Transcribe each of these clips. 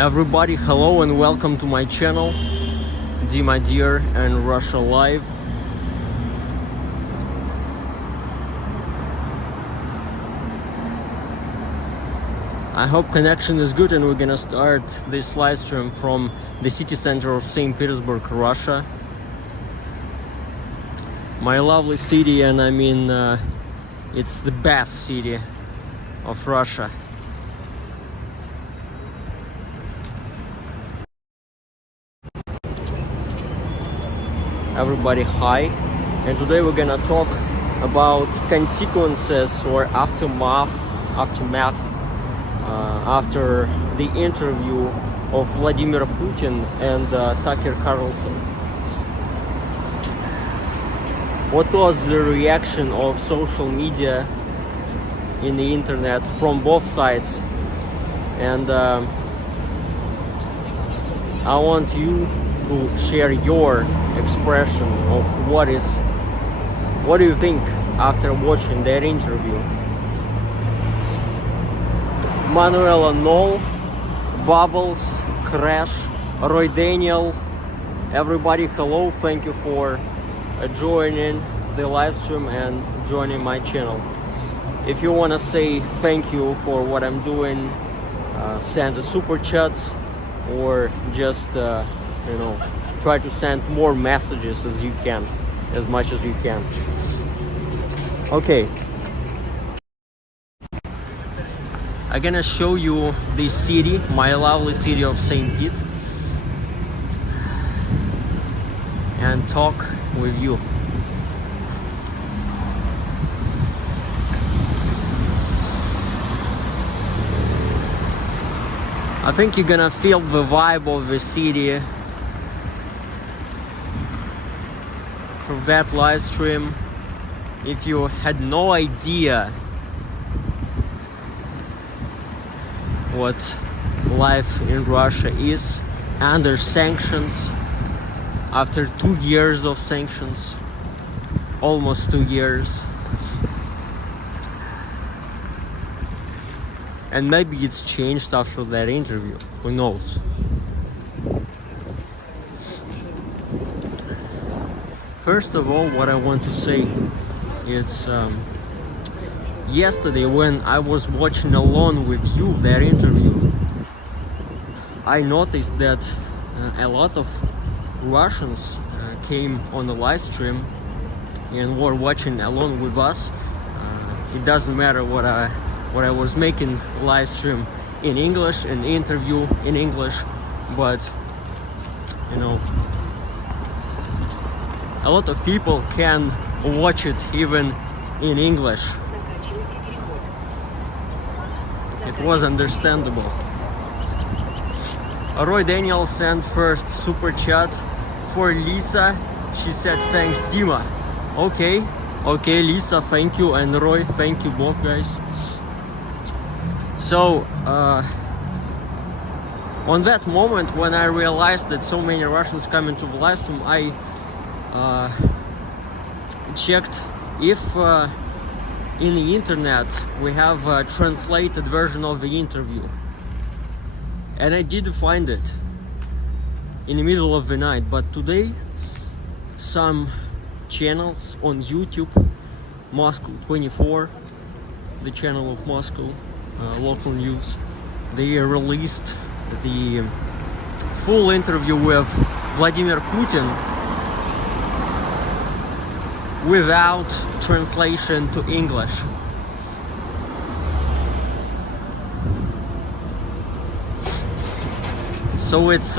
Everybody, hello and welcome to my channel, my dear and Russia Live. I hope connection is good, and we're gonna start this live stream from the city center of St. Petersburg, Russia. My lovely city, and I mean it's the best city of Russia. Everybody, hi, and today we're gonna talk about consequences or aftermath after the interview of Vladimir Putin and Tucker Carlson. What was the reaction of social media in the internet from both sides? And I want you to share your expression of what do you think after watching that interview. Manuela Noll, Bubbles, Crash, Roy Daniel, everybody, hello, thank you for joining the live stream and joining my channel. If you want to say thank you for what I'm doing, send a super chats or just try to send more messages as you can, as much as you can. Okay, I'm gonna show you the city, my lovely city of St. Pete, and talk with you. I think you're gonna feel the vibe of the city through that live stream. If you had no idea what life in Russia is under sanctions, after 2 years of sanctions, almost 2 years, and maybe it's changed after that interview, who knows. First of all, what I want to say is yesterday when I was watching alone with you that interview, I noticed that a lot of Russians came on the live stream and were watching along with us. It doesn't matter what I was making live stream in English, an interview in English, but a lot of people can watch it even in English. It was understandable. Roy Daniel sent first super chat for Lisa. She said thanks, Dima. Okay, Lisa, thank you, and Roy, thank you both guys. So on that moment when I realized that so many Russians come into the live stream, I checked if in the internet we have a translated version of the interview, and I did find it in the middle of the night. But today some channels on YouTube, Moscow 24, the channel of Moscow, local news, they released the full interview with Vladimir Putin without translation to English. So it's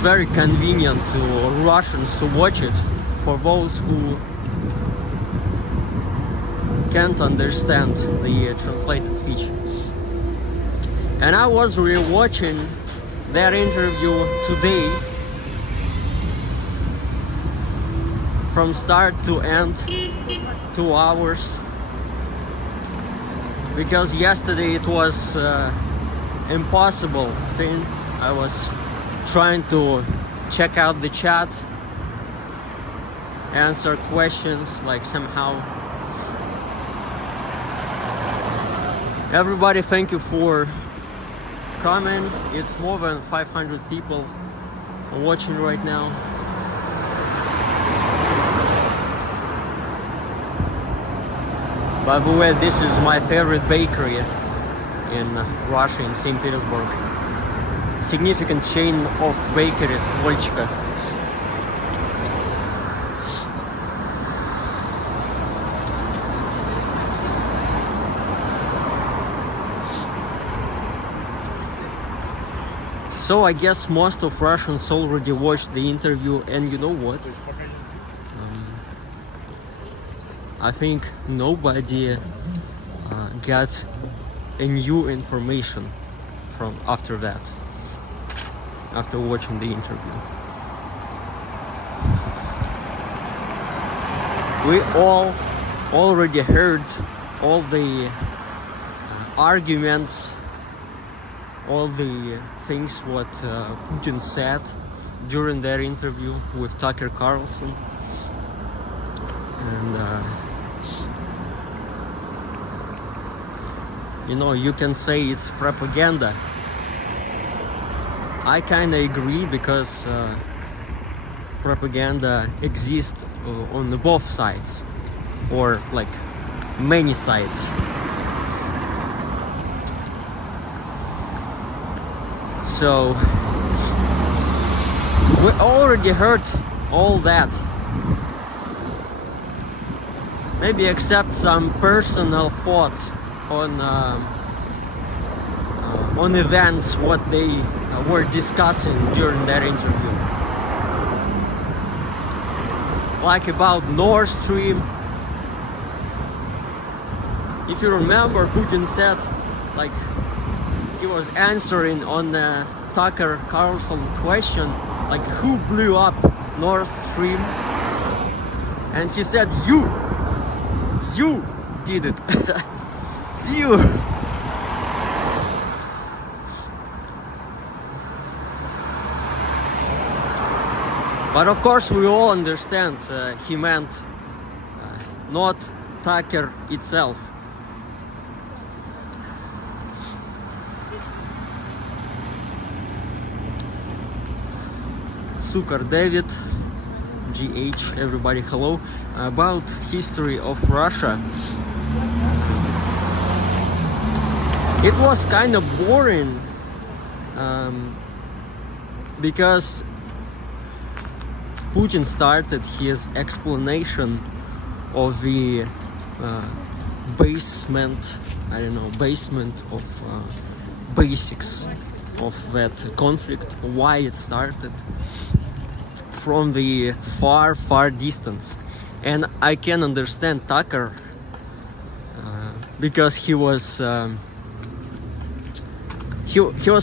very convenient to Russians to watch it, for those who can't understand the translated speech. And I was rewatching that interview today from start to end, 2 hours, because yesterday it was impossible thing. I was trying to check out the chat, answer questions like somehow. Everybody, thank you for coming. It's more than 500 people watching right now. By the way, this is my favorite bakery in Russia, in St. Petersburg. Significant chain of bakeries, Volchka. So I guess most of Russians already watched the interview, and you know what? I think nobody got a new information from after that, after watching the interview. We all already heard all the arguments, all the things what Putin said during their interview with Tucker Carlson. And you know, you can say it's propaganda. I kind of agree, because propaganda exists on both sides, or like many sides. So we already heard all that. Maybe except some personal thoughts on events what they were discussing during that interview, like about Nord Stream. If you remember, Putin said, like, he was answering on the Tucker Carlson question, like, who blew up Nord Stream, and he said, you did it. You. But of course we all understand he meant not Tucker itself. Sucker David, GH, everybody hello. About history of Russia. It was kind of boring because Putin started his explanation of the basement of basics of that conflict, why it started, from the far distance. And I can understand Tucker because he was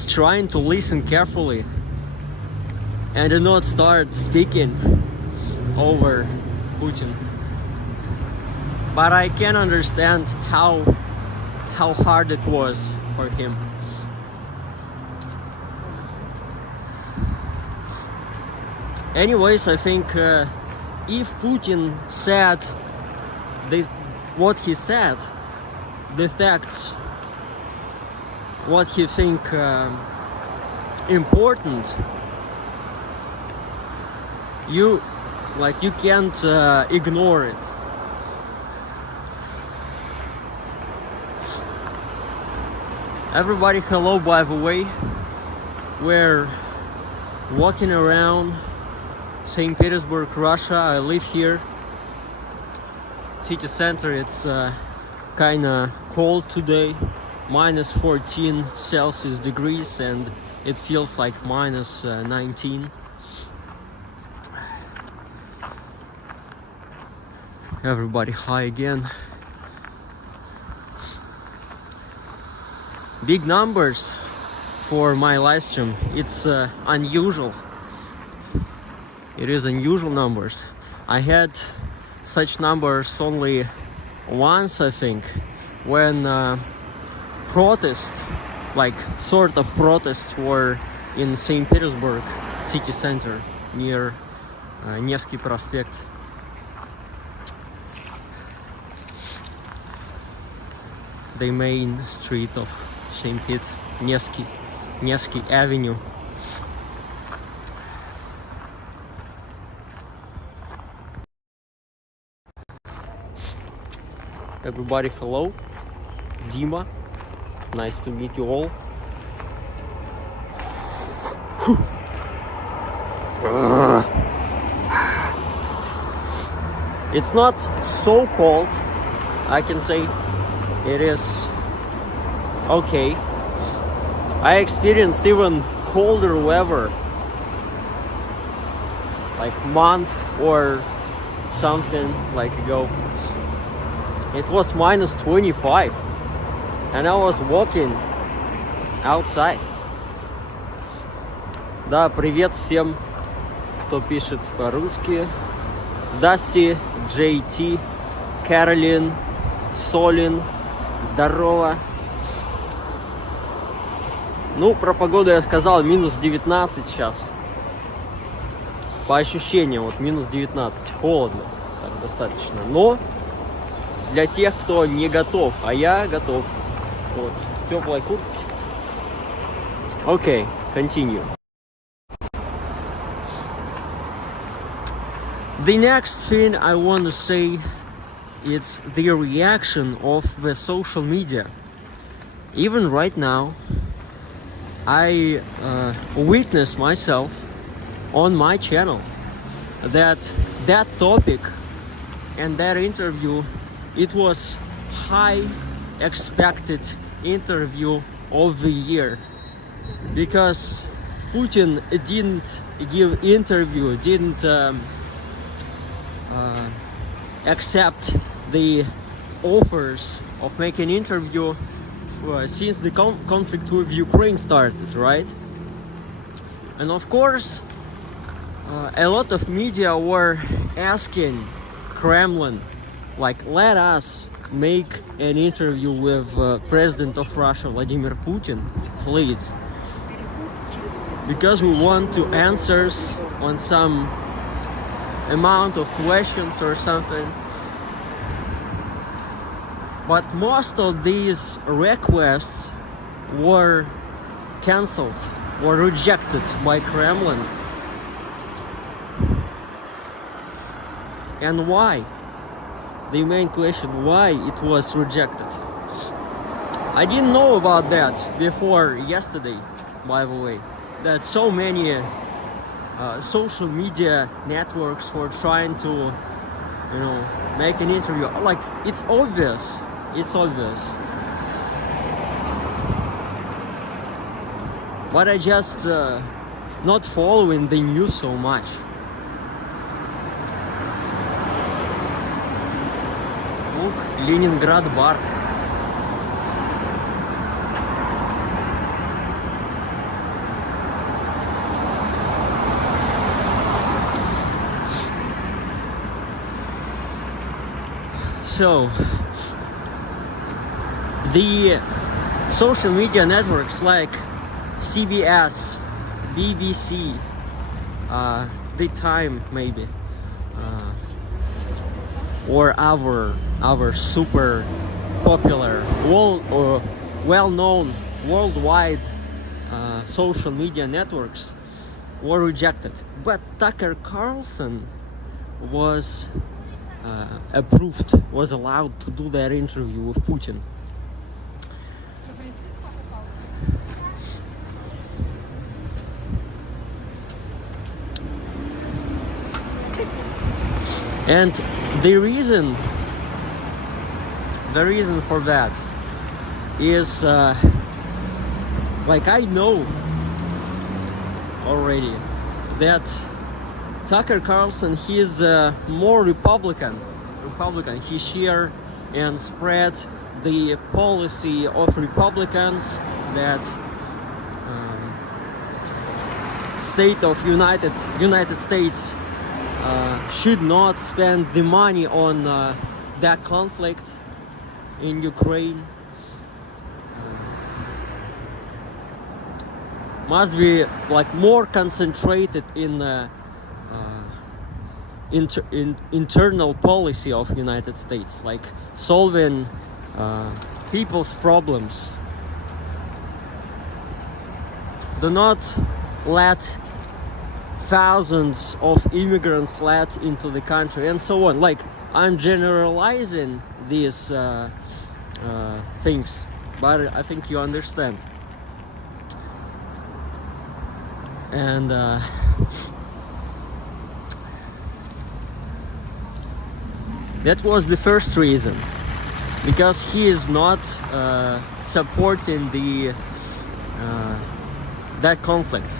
trying to listen carefully and did not start speaking over Putin. But I can understand how hard it was for him. Anyways, I think if Putin said what he said, the facts, what he think important, you can't ignore it. Everybody hello, by the way. We're walking around St. Petersburg, Russia. I live here, city center. It's kinda cold today, minus 14 Celsius degrees, and it feels like minus 19. Everybody hi again. Big numbers for my live stream. It's unusual. It is unusual numbers. I had such numbers only once, I think, when protests, like sort of protests, were in St. Petersburg city center near Nevsky Prospect. The main street of St. Pete, Nevsky Nevsky Avenue. Everybody, hello. Dima. Nice to meet you all. It's not so cold, I can say. It is okay. I experienced even colder weather, like month or something like ago. It was minus 25 and I was walking outside. Да, привет всем, кто пишет по-русски. Dusty, JT, Carolyn, Солин, здорово. Ну, про погоду я сказал, минус 19 сейчас. По ощущениям, вот минус 19, холодно, так достаточно. Но для тех, кто не готов, а я готов. Вот, в теплой куртке. Okay, continue. The next thing I want to say is the reaction of the social media. Even right now, I witness myself on my channel that topic and that interview, it was high expected interview of the year, because Putin didn't give interview, didn't accept the offers of making interview since the conflict with Ukraine started, right? And of course, a lot of media were asking Kremlin, like, let us make an interview with President of Russia, Vladimir Putin, please. Because we want to answers on some amount of questions or something. But most of these requests were cancelled, were rejected by Kremlin. And why? The main question, why it was rejected? I didn't know about that before yesterday, by the way, that so many social media networks were trying to, make an interview. Like, it's obvious. It's obvious. But I just not following the news so much. Look, Leningrad bar. So, the social media networks like CBS, BBC, The Time maybe, or our super popular, well-known worldwide social media networks were rejected. But Tucker Carlson was approved, was allowed to do that interview with Putin. And the reason for that is like, I know already that Tucker Carlson, he is more Republican. He share and spread the policy of Republicans that state of United States should not spend the money on that conflict in Ukraine. Must be like more concentrated in internal policy of United States, like solving people's problems. do not let thousands of immigrants let into the country, and so on. Like, I'm generalizing these things, but I think you understand. And that was the first reason, because he is not supporting the that conflict.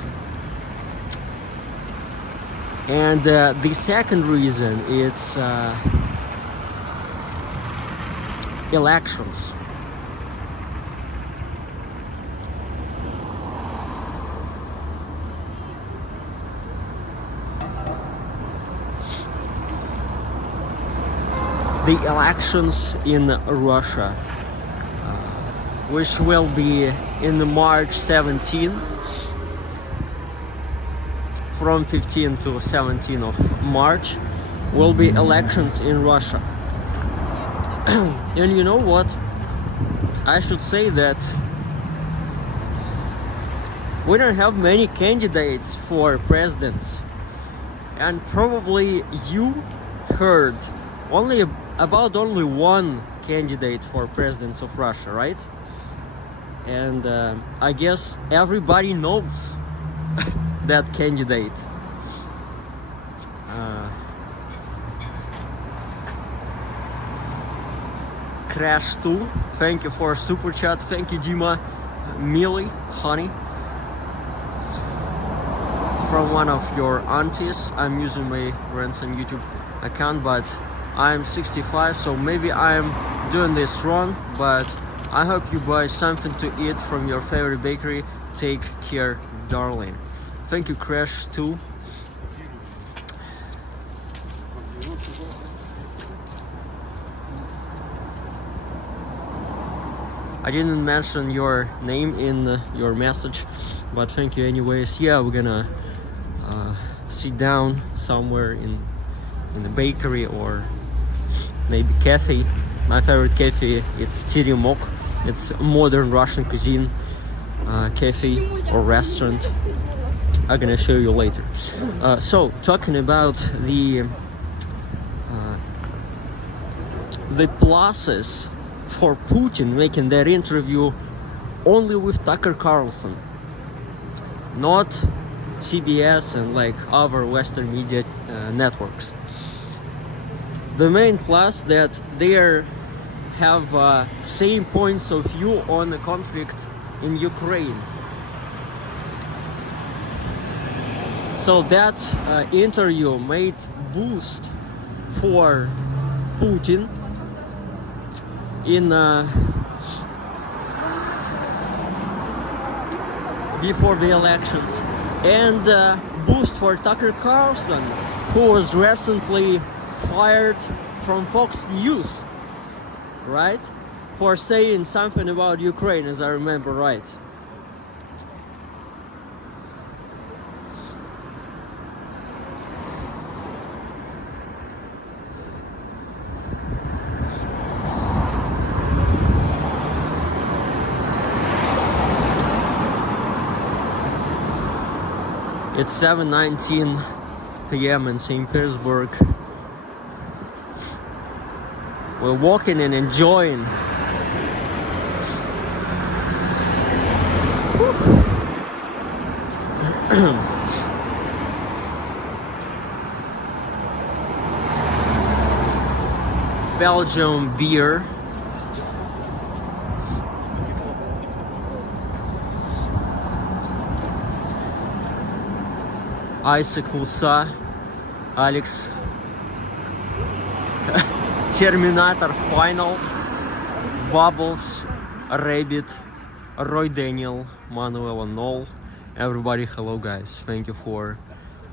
And the second reason is elections. The elections in Russia, which will be in March 17, from 15 to 17 of March, will be elections in Russia. And you know what? I should say that we don't have many candidates for presidents, and probably you heard about only one candidate for president of Russia, right? And I guess everybody knows that candidate. Crash 2, thank you for super chat. Thank you, Dima. Millie, honey, from one of your aunties. I'm using my grandson YouTube account, but I'm 65, so maybe I'm doing this wrong, but I hope you buy something to eat from your favorite bakery. Take care, darling. Thank you, Crash 2. I didn't mention your name in your message, but thank you anyways. Yeah, we're gonna sit down somewhere in the bakery or maybe cafe. My favorite cafe, it's Teремок. It's modern Russian cuisine cafe or restaurant. I'm gonna show you later. So talking about the pluses for Putin making that interview only with Tucker Carlson, not CBS and like other Western media networks. The main plus that they have same points of view on the conflict in Ukraine. So that interview made boost for Putin in before the elections, and boost for Tucker Carlson, who was recently fired from Fox News, right, for saying something about Ukraine, as I remember right. It's 7:19 p.m. in St. Petersburg. We're walking and enjoying. Belgium beer. Isaac Husa, Alex, Terminator Final, Bubbles, Rabbit, Roy Daniel, Manuel and Noel. Everybody, hello guys. Thank you for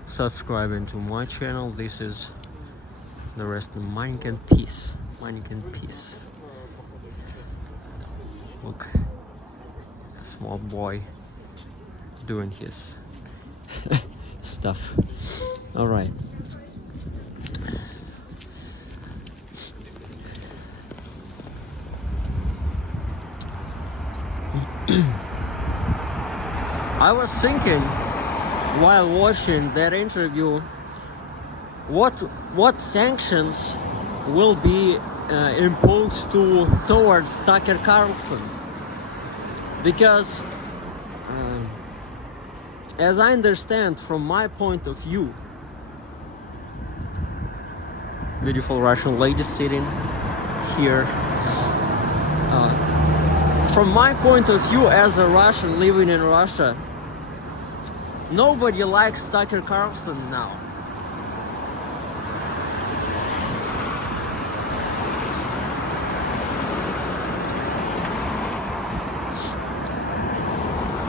subscribing to my channel. This is the rest of Money and Peace. Money and Peace. Look, a small boy doing his stuff. All right. I was thinking while watching that interview, what sanctions will be imposed towards Tucker Carlson, because as I understand from my point of view, beautiful Russian lady sitting here. From my point of view as a Russian living in Russia, nobody likes Tucker Carlson now.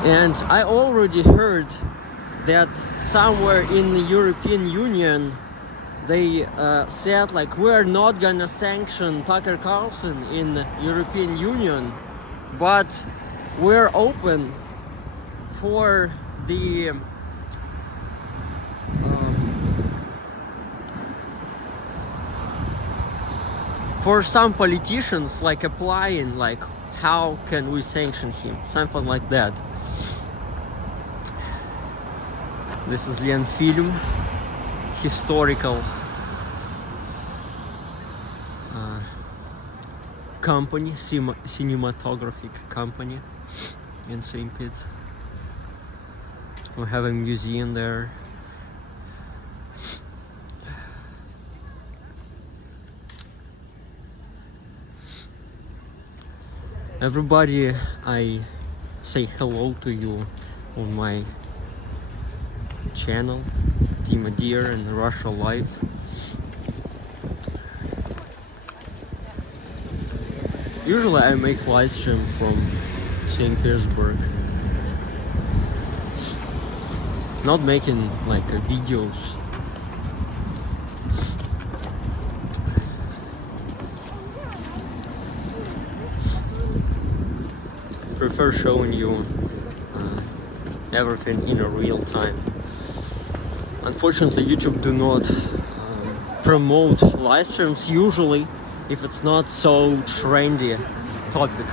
And I already heard that somewhere in the European Union they said like, we're not gonna sanction Tucker Carlson in the European Union, but we're open for the for some politicians like applying like, how can we sanction him, something like that. This is Ленфильм, historical company, cinematographic company in St. Pete. We have a museum there. Everybody, I say hello to you on my channel, Dima Deer and Russia Live. Usually I make live stream from St. Petersburg, not making like videos. Prefer showing you everything in a real time. Unfortunately, YouTube do not promote live streams usually if it's not so trendy topic.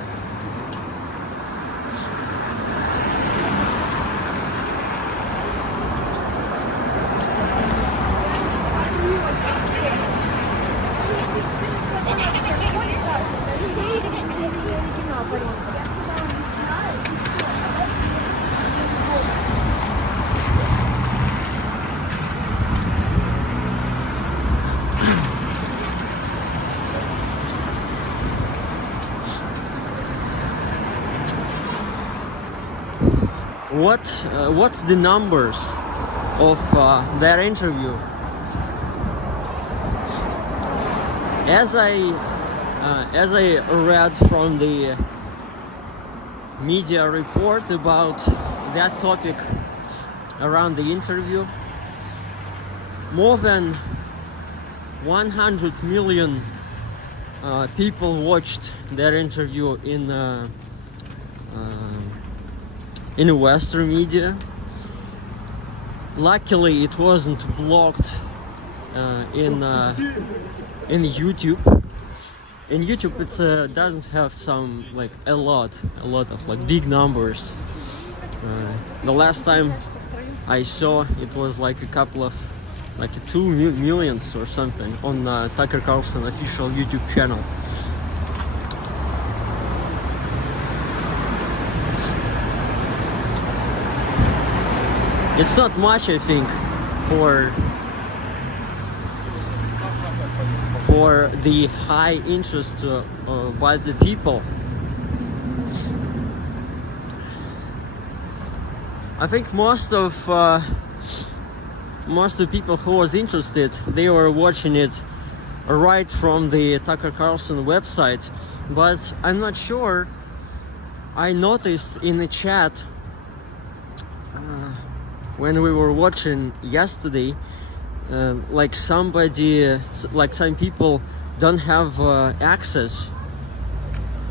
What's the numbers of that interview? As I read from the media report about that topic around the interview, more than 100 million people watched that interview in Western media. Luckily, it wasn't blocked in YouTube. In YouTube, it doesn't have some like a lot of like big numbers. The last time I saw it was like a couple of like 2 millions or something on Tucker Carlson official YouTube channel. It's not much, I think, for the high interest by the people. I think most of people who was interested, they were watching it right from the Tucker Carlson website, but I'm not sure. I noticed in the chat when we were watching yesterday, like some people don't have access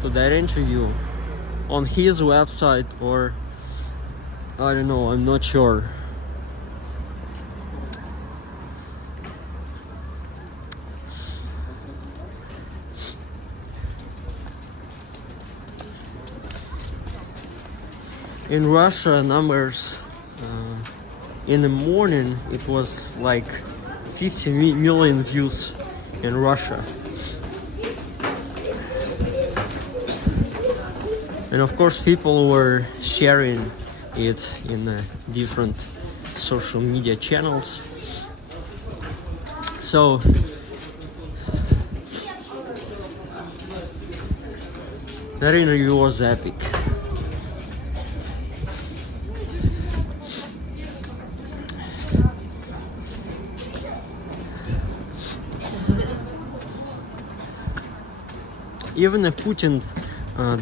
to that interview on his website, or I don't know, I'm not sure. in Russia, numbers in the morning it was like 50 million views in Russia. And of course people were sharing it in different social media channels. So that interview was epic. Even if Putin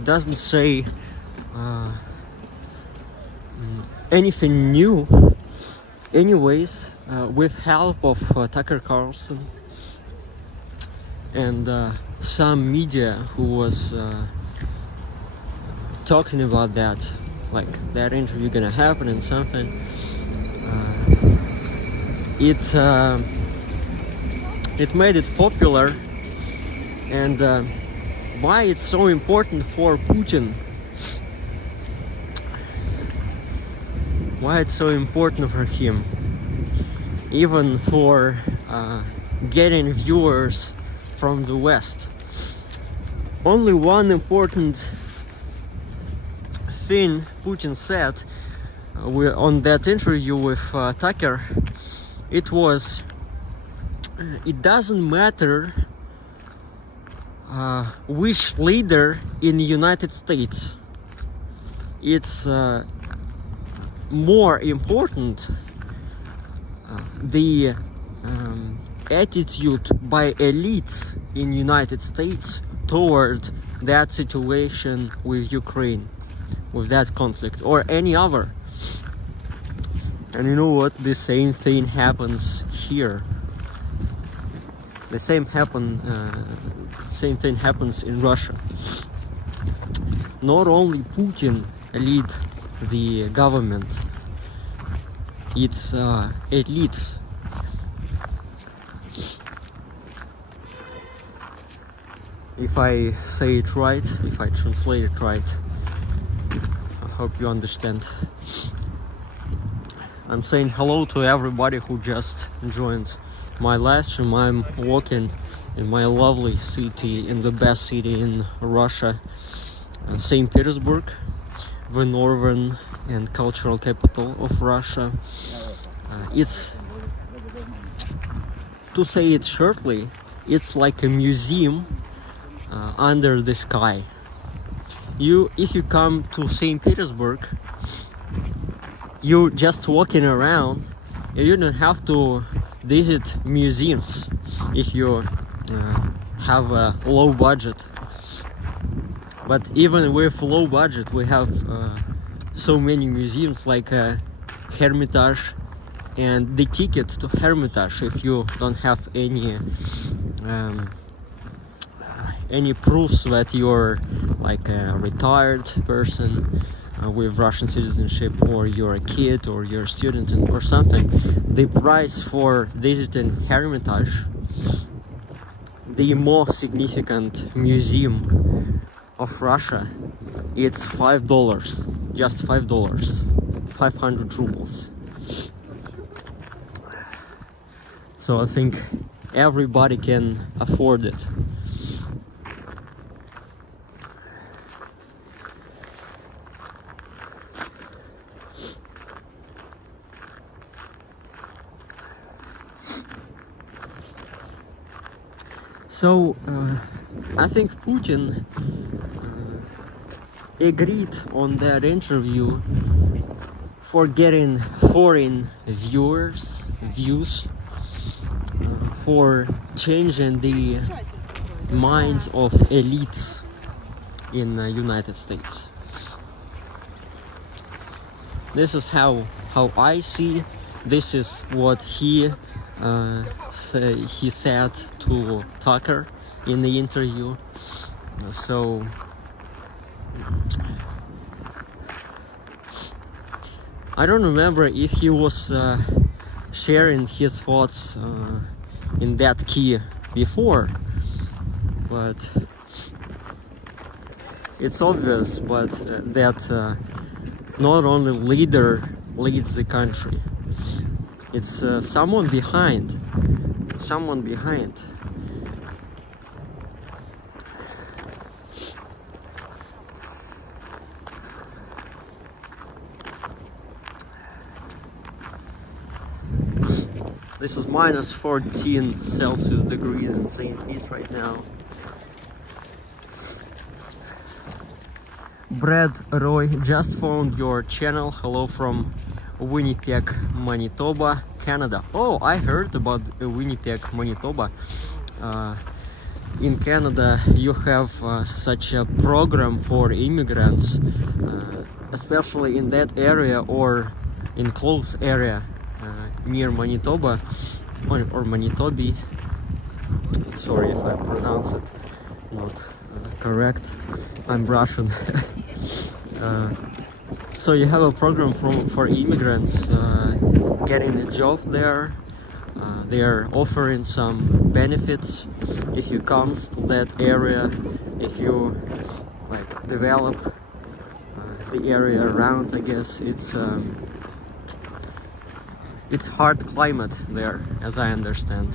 doesn't say anything new, anyways, with help of Tucker Carlson and some media who was talking about that, like that interview gonna happen and something, it made it popular. And why it's so important for Putin, why it's so important for him, even for getting viewers from the West. Only one important thing Putin said on that interview with Tucker, it was, it doesn't matter which leader in the United States. It's more important the attitude by elites in United States toward that situation with Ukraine, with that conflict, or any other. And you know what? The same thing happens here. The same thing happens in Russia. Not only Putin lead the government, it's elites. If I say it right, if I translate it right, I hope you understand. I'm saying hello to everybody who just joined my live stream. I'm walking in my lovely city, in the best city in Russia, St. Petersburg, the northern and cultural capital of Russia. It's, to say it shortly, it's like a museum under the sky. If you come to St. Petersburg, you just walking around. You don't have to visit museums if you have a low budget. But even with low budget, we have so many museums like Hermitage, and the ticket to Hermitage, if you don't have any proofs that you're like a retired person with Russian citizenship, or you're a kid, or you're a student or something, the price for visiting Hermitage, the most significant museum of Russia, it's $5, just $5, 500 rubles. So I think everybody can afford it. So I think Putin agreed on that interview for getting foreign views, for changing the minds of elites in the United States. This is how I see. This is what he said to Tucker in the interview. So I don't remember if he was sharing his thoughts in that key before, but it's obvious that not only leader leads the country, it's someone behind. This is minus 14 Celsius degrees in St. Pete right now. Brad Roy, just found your channel. Hello from Winnipeg, Manitoba, Canada. Oh, I heard about Winnipeg, Manitoba. In Canada, you have such a program for immigrants, especially in that area or in close area near Manitoba or Manitobi. Sorry if I pronounce it not correct. I'm Russian. So you have a program for immigrants getting a job there. They are offering some benefits if you come to that area, if you like develop the area around. I guess it's hard climate there, as I understand.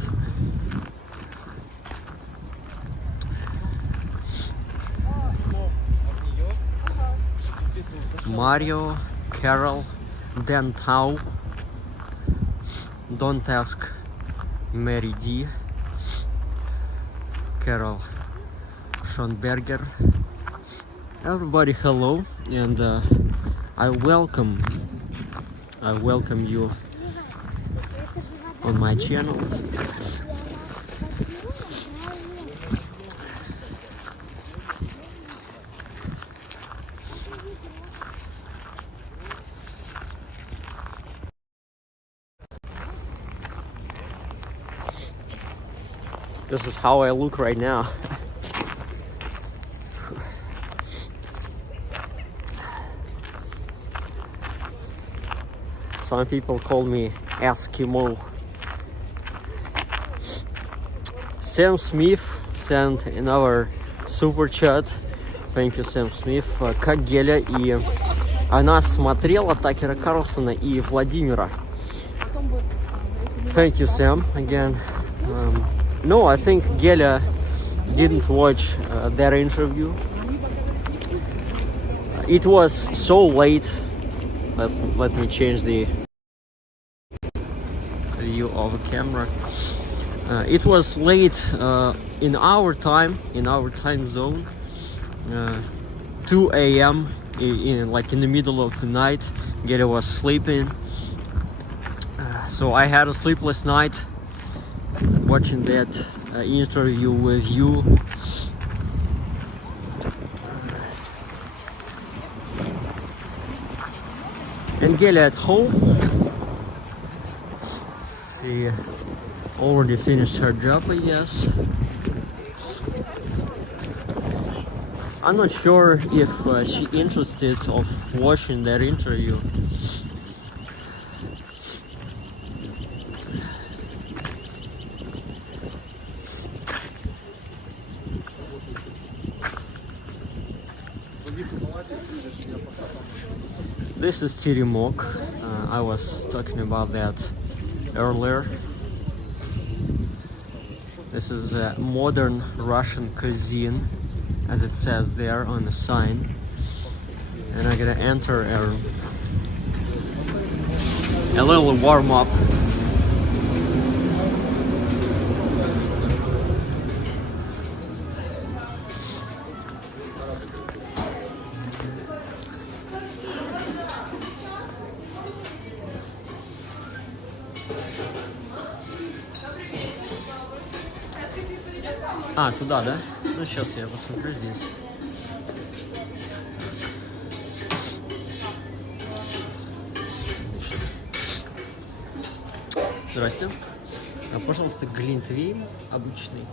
Mario, Carol, Dan Tau, Don't Ask Mary D, Carol Schonberger. Everybody hello, and I welcome you on my channel. This is how I look right now. Some people call me Eskimo. Sam Smith sent another super chat. Thank you, Sam Smith. Как Геля, и она смотрела Такера Карлсона и Владимира. Thank you, Sam, again. No, I think Gelia didn't watch their interview. It was so late. Let me change the view of the camera. It was late in our time zone, 2 a.m. Like in the middle of the night. Gelia was sleeping, so I had a sleepless night watching that interview with you. And Gelia at home. She already finished her job, I guess. I'm not sure if she interested of watching that interview. This is Teремок. I was talking about that earlier. This is a modern Russian cuisine, as it says there on the sign. And I'm gonna enter a little warm up. А, туда, да? Ну, сейчас я посмотрю здесь. Здрасте. Пожалуйста, глинтвейн обычный.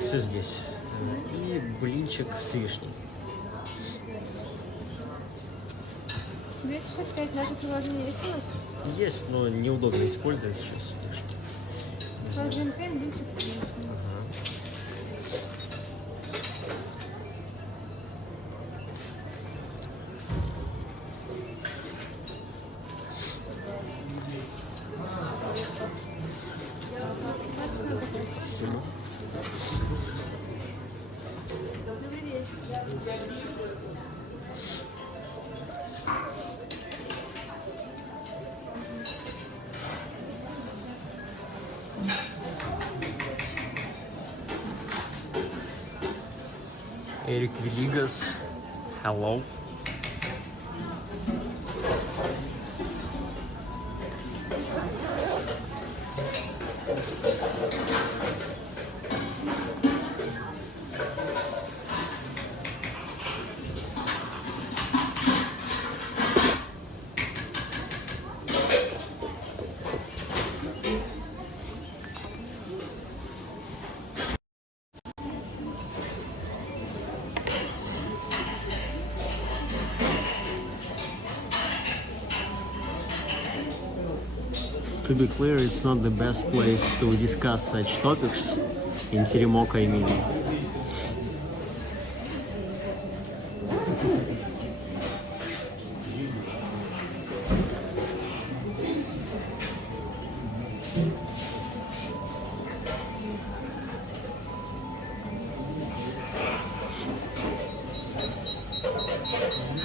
Все здесь. И блинчик с вишней. 265 наше приложение есть у вас? Есть, но неудобно использовать сейчас. Глинтвейн, блинчик с вишней. Eric Villegas, hello. To be clear, it's not the best place to discuss such topics in Теремок, I mean.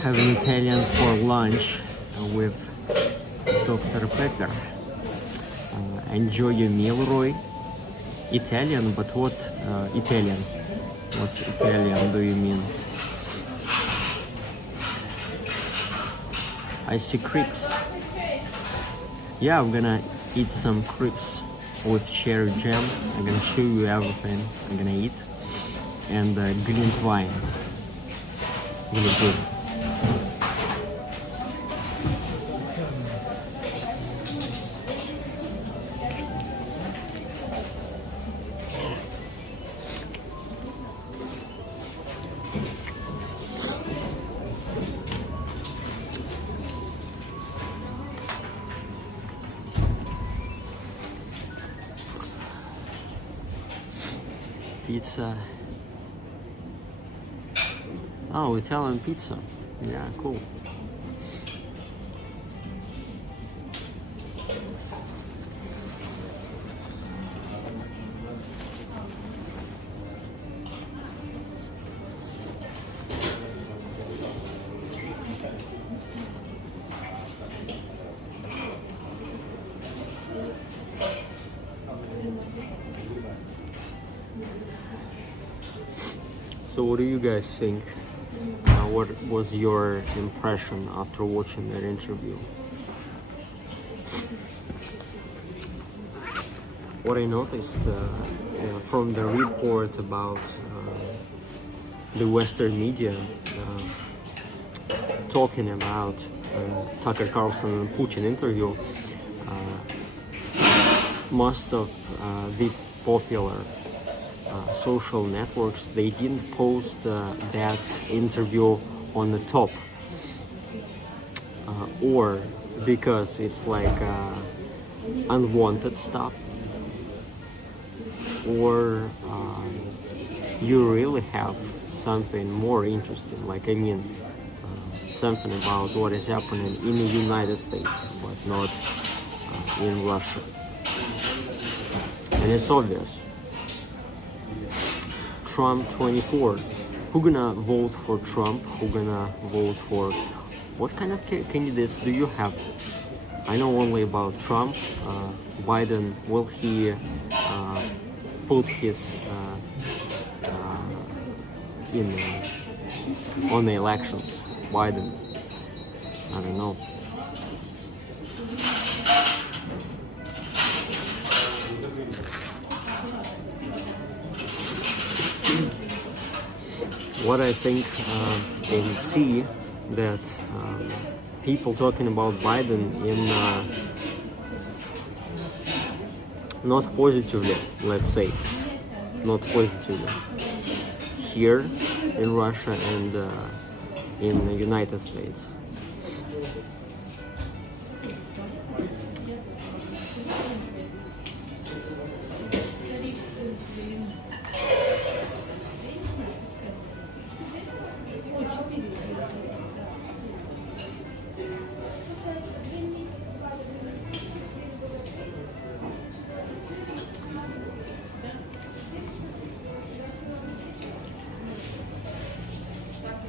Having Italian for lunch with Dr. Pepper. Enjoy your meal, Roy. Italian, but what Italian? What's Italian do you mean? I see crepes. Yeah, I'm gonna eat some crepes with cherry jam. I'm gonna show you everything I'm gonna eat. And green wine. Really good. Pizza. Oh, Italian pizza. Yeah, cool. So what do you guys think? What was your impression after watching that interview? What I noticed from the report about the Western media talking about Tucker Carlson and Putin interview, most of the popular social networks, they didn't post that interview on the top, or because it's like unwanted stuff, or you really have something more interesting, like something about what is happening in the United States, but not in Russia. And it's obvious. Trump 24. Who gonna vote for Trump? Who gonna vote for... What kind of candidates do you have? I know only about Trump. Biden, will he put his on the elections? Biden, I don't know. What I think and see that people talking about Biden in not positively, let's say, not positively, here in Russia and in the United States.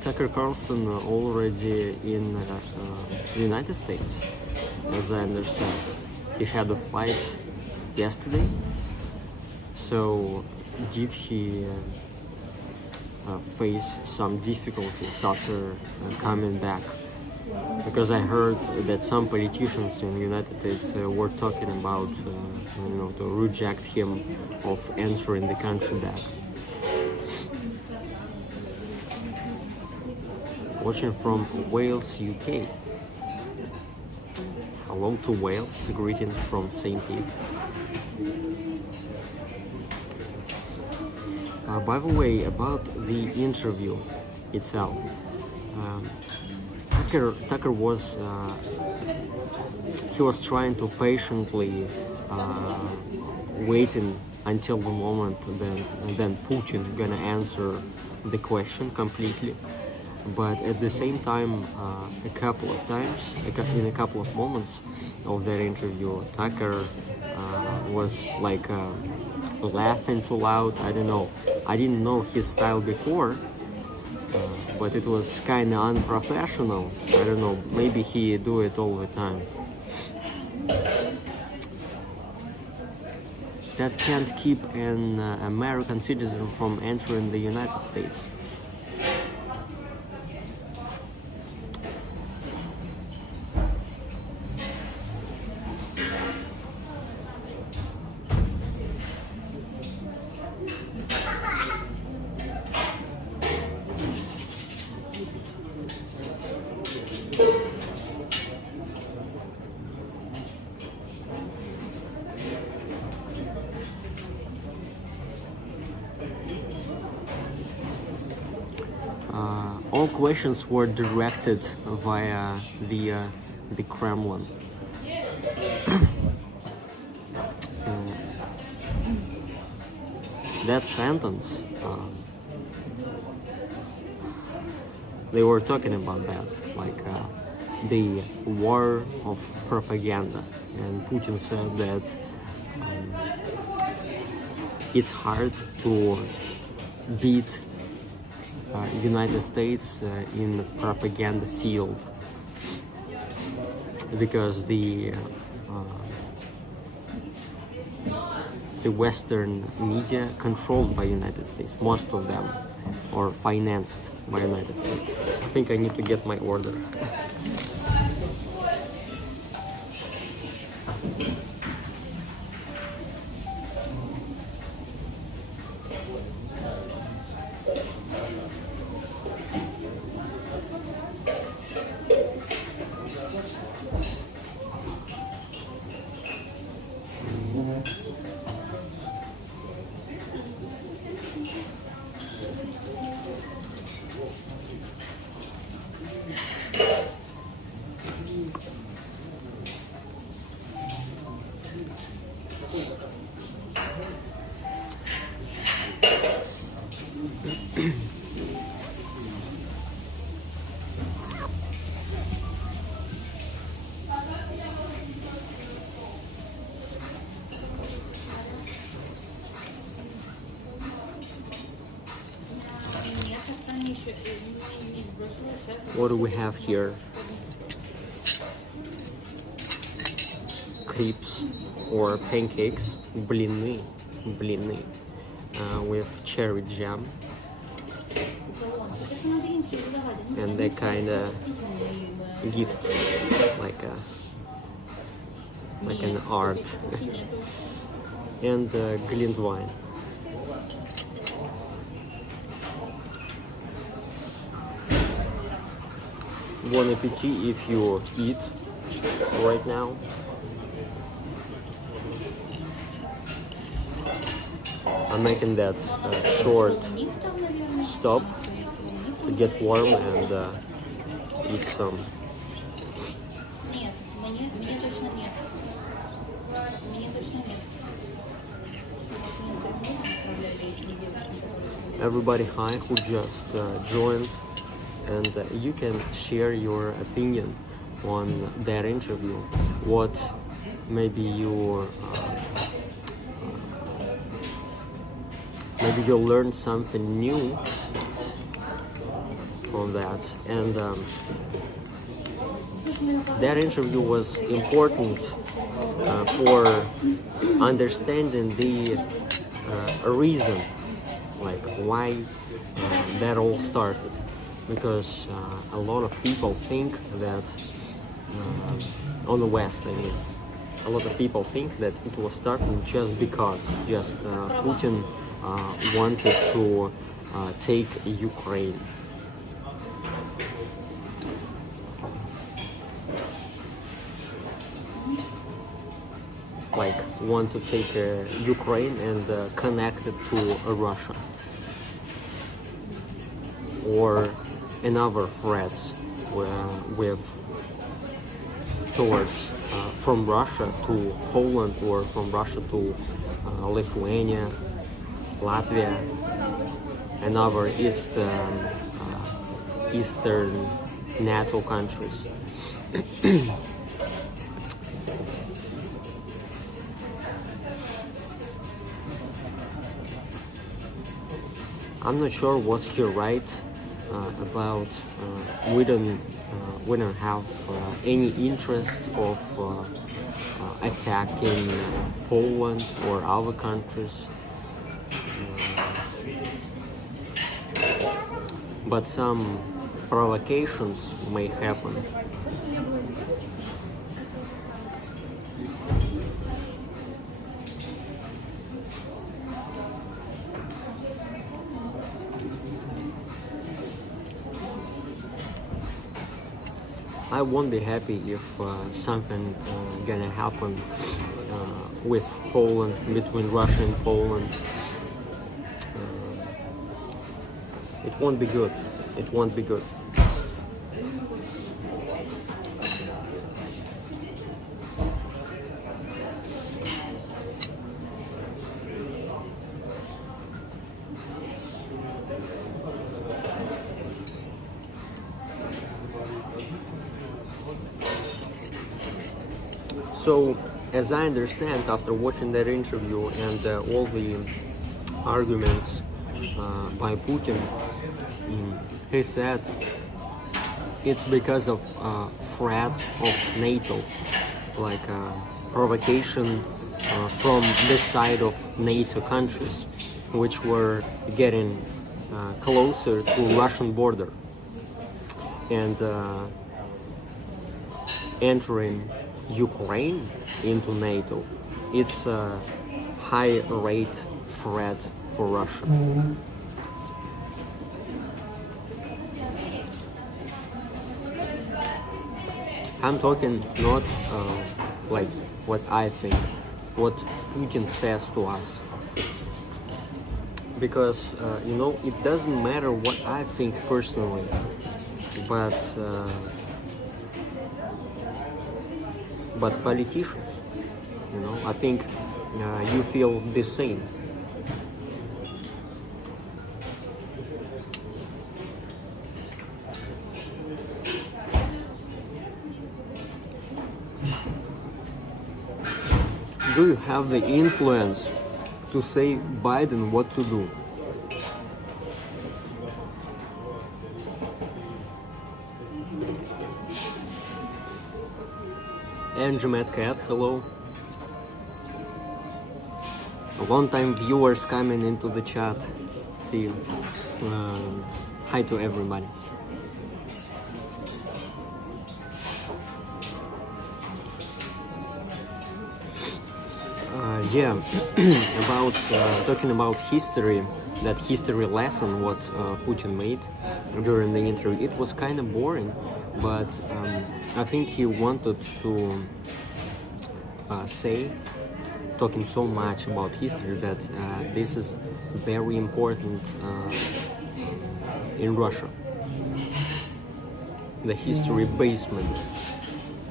Tucker Carlson already in the United States, as I understand. He had a flight yesterday. So did he face some difficulties after coming back, because I heard that some politicians in the United States were talking about to reject him of entering the country back. Watching from Wales, UK. Hello to Wales, greetings from St. Pete. By the way, about the interview itself, Tucker was trying to patiently waiting until the moment then Putin gonna answer the question completely. But at the same time, a couple of times, in a couple of moments of that interview, Tucker was like laughing too loud. I don't know. I didn't know his style before, but it was kind of unprofessional. I don't know. Maybe he do it all the time. That can't keep an American citizen from entering the United States. All questions were directed via the Kremlin. That sentence, they were talking about that, like the war of propaganda, and Putin said that it's hard to beat United States in the propaganda field, because the Western media controlled by United States, most of them, or financed by United States. I think I need to get my order. What do we have here? Crepes or pancakes, blini, with cherry jam, and they kind of gift like an art, and glühwein. Bon appetit if you eat right now. I'm making that short stop to get warm and eat some. Everybody hi who just joined, and you can share your opinion on that interview. What maybe you learned something new from that, and that interview was important for understanding the reason like why that all started. Because a lot of people think that, on the West, I mean, a lot of people think that it was started just because Putin wanted to take Ukraine. Like want to take Ukraine and connect it to Russia, or another threats with towards from Russia to Poland, or from Russia to Lithuania, Latvia, and other Eastern NATO countries. I'm not sure was he right about we don't have any interest of attacking Poland or other countries, but some provocations may happen. I won't be happy if something gonna happen with Poland, between Russia and Poland. It won't be good. It won't be good. So, as I understand, after watching that interview and all the arguments by Putin, he said it's because of threat of NATO, like provocation from this side of NATO countries, which were getting closer to Russian border and entering Ukraine into NATO. It's a high rate threat for Russia. I'm talking not like what I think, what Putin says to us. Because, it doesn't matter what I think personally, but politicians, I think you feel the same. Do you have the influence to say Biden what to do? And Mad Cat, hello. Long-time viewers coming into the chat. See you. Hi to everybody. About talking about history, that history lesson what Putin made during the interview, it was kind of boring, but I think he wanted to say, talking so much about history, that this is very important in Russia. The history basement,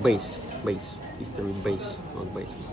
history base, not basement.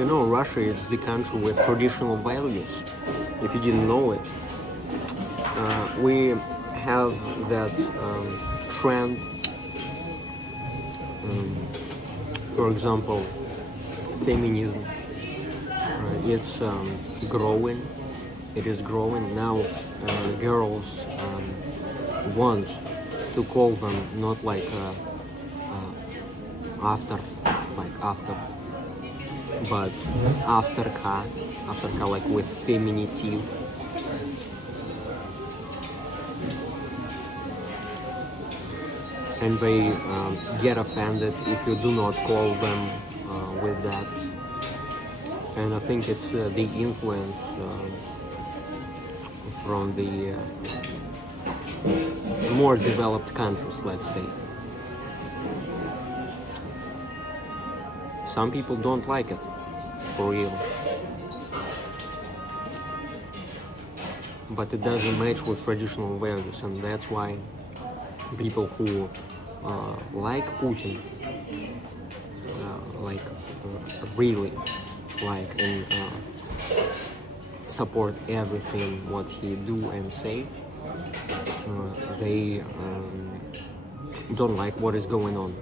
You know, Russia is the country with traditional values. If you didn't know it, we have that trend. For example, feminism. It's growing. It is growing now. Girls want to call them not like after, but afterka like with femininity. And they get offended if you do not call them with that. And I think it's the influence from the more developed countries, let's say. Some people don't like it, for real. But it doesn't match with traditional values, and that's why people who like Putin, really like and support everything what he do and say, they don't like what is going on.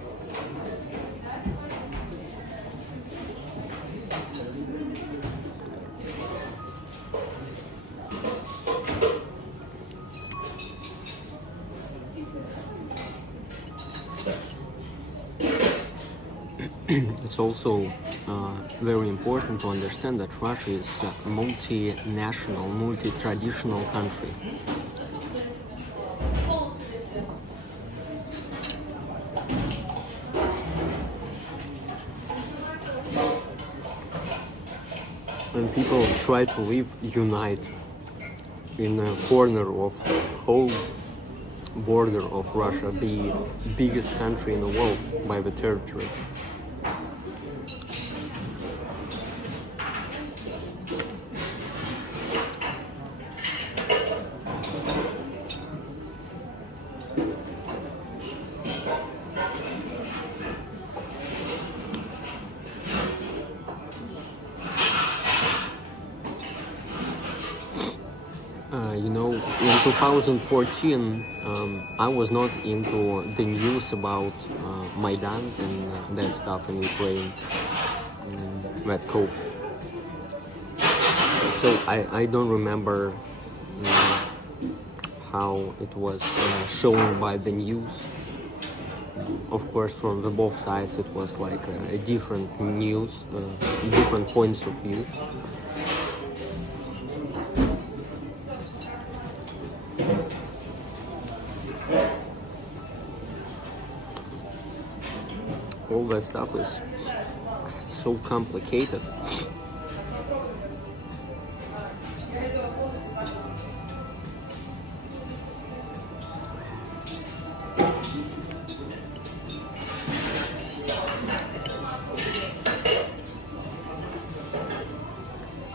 It's also very important to understand that Russia is a multinational, multi-traditional country. And people try to live united in a corner of whole border of Russia, the biggest country in the world by the territory. You know, in 2014, I was not into the news about Maidan and that stuff in Ukraine, that coup. So I don't remember how it was shown by the news. Of course, from the both sides, it was like a different news, different points of view. All that stuff is so complicated.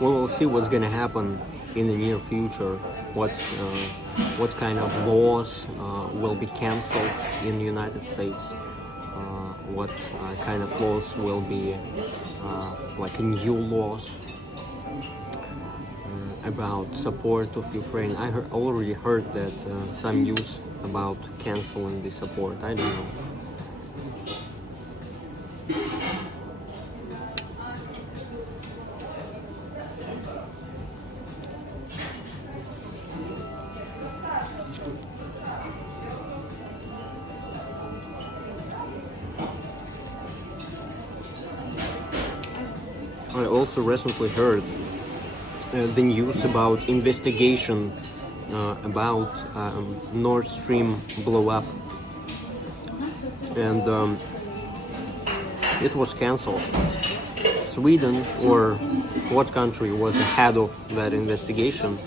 We will see what's gonna happen in the near future. What kind of laws will be cancelled in the United States. What kind of laws will be like new laws about support of Ukraine. I already heard that some news about canceling the support. I don't know. I also recently heard the news about investigation about Nord Stream blow up, and it was cancelled. Sweden or what country was ahead of that investigation,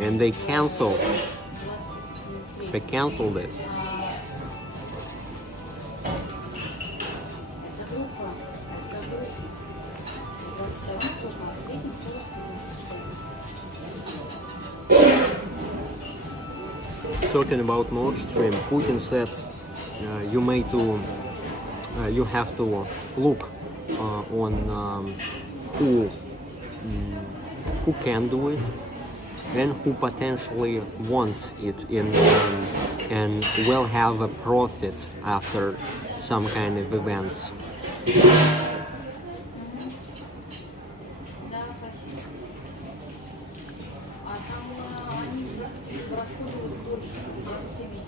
and they cancelled it. Talking about Nord Stream, Putin said you have to look on who who can do it and who potentially want it and will have a profit after some kind of events.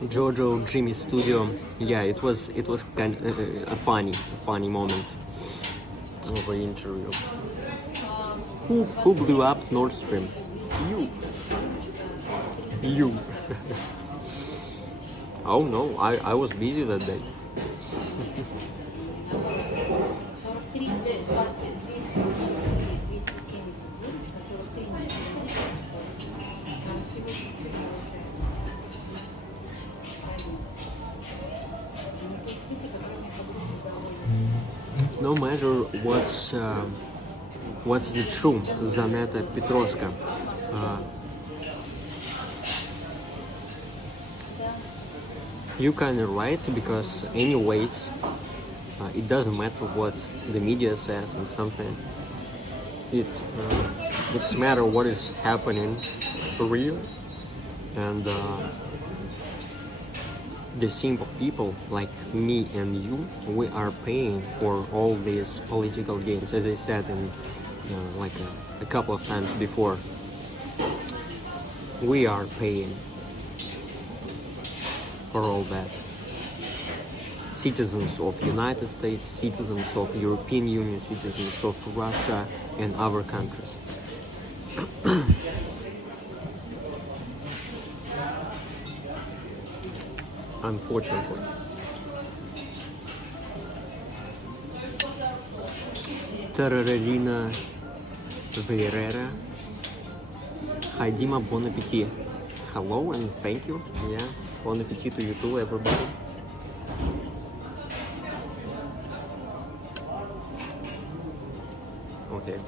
Jojo Jimmy Studio, yeah, it was kind of a funny moment of the interview. Who blew up Nord Stream? You. Oh no, I was busy that day. No matter what's the truth, Zaneta Petrovska. You kind of right, because anyways, it doesn't matter what the media says and something. It's matter what is happening for real, and the simple people like me and you, we are paying for all these political games, as I said in like a couple of times before. We are paying for all that. Citizens of United States, citizens of European Union, citizens of Russia and other countries. Unfortunately. Terrorina Verera. Hi Dima, bon appetit. Hello and thank you. Yeah, bon appetit to you too, everybody. Okay.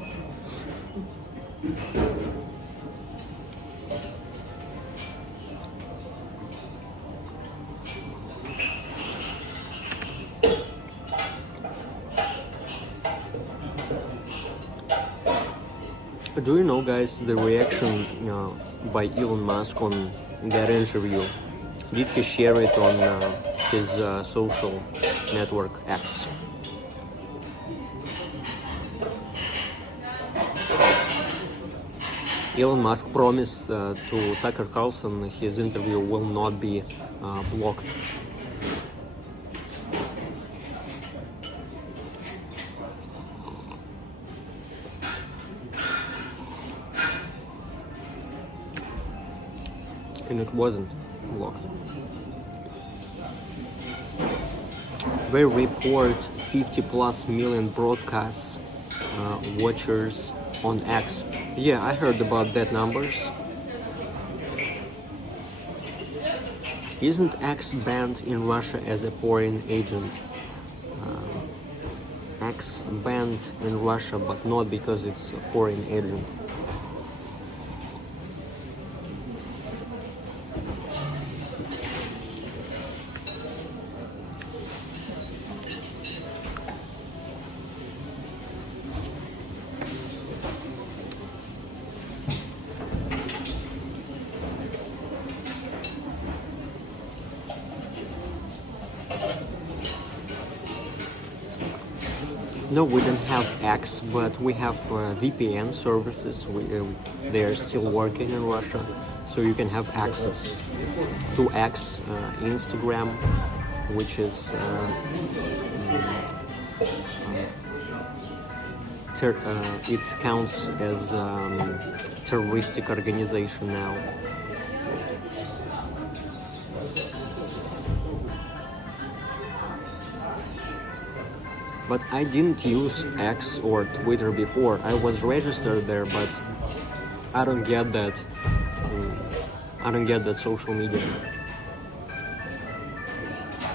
Do you know, guys, the reaction by Elon Musk on that interview? Did he share it on his social network X? Elon Musk promised to Tucker Carlson his interview will not be blocked. And it wasn't blocked. They report 50+ million broadcasts watchers on X. Yeah, I heard about that numbers. Isn't X banned in Russia as a foreign agent? X banned in Russia, but not because it's a foreign agent. No, we don't have X, but we have VPN services. They are still working in Russia, so you can have access to X, Instagram, which is it counts as terroristic organization now. But I didn't use X or Twitter before. I was registered there, but I don't get that. I don't get that social media.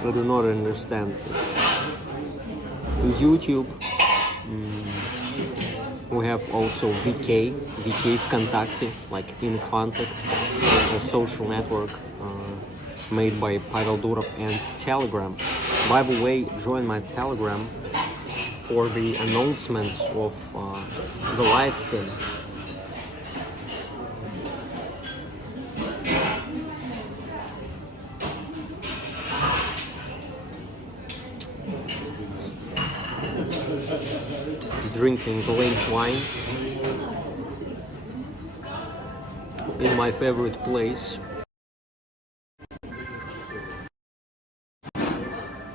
I do not understand. YouTube. We have also VK Vkontakte, like in contact, a social network made by Pavel Durov, and Telegram. By the way, join my Telegram for the announcements of the live stream. Drinking plain wine in my favorite place.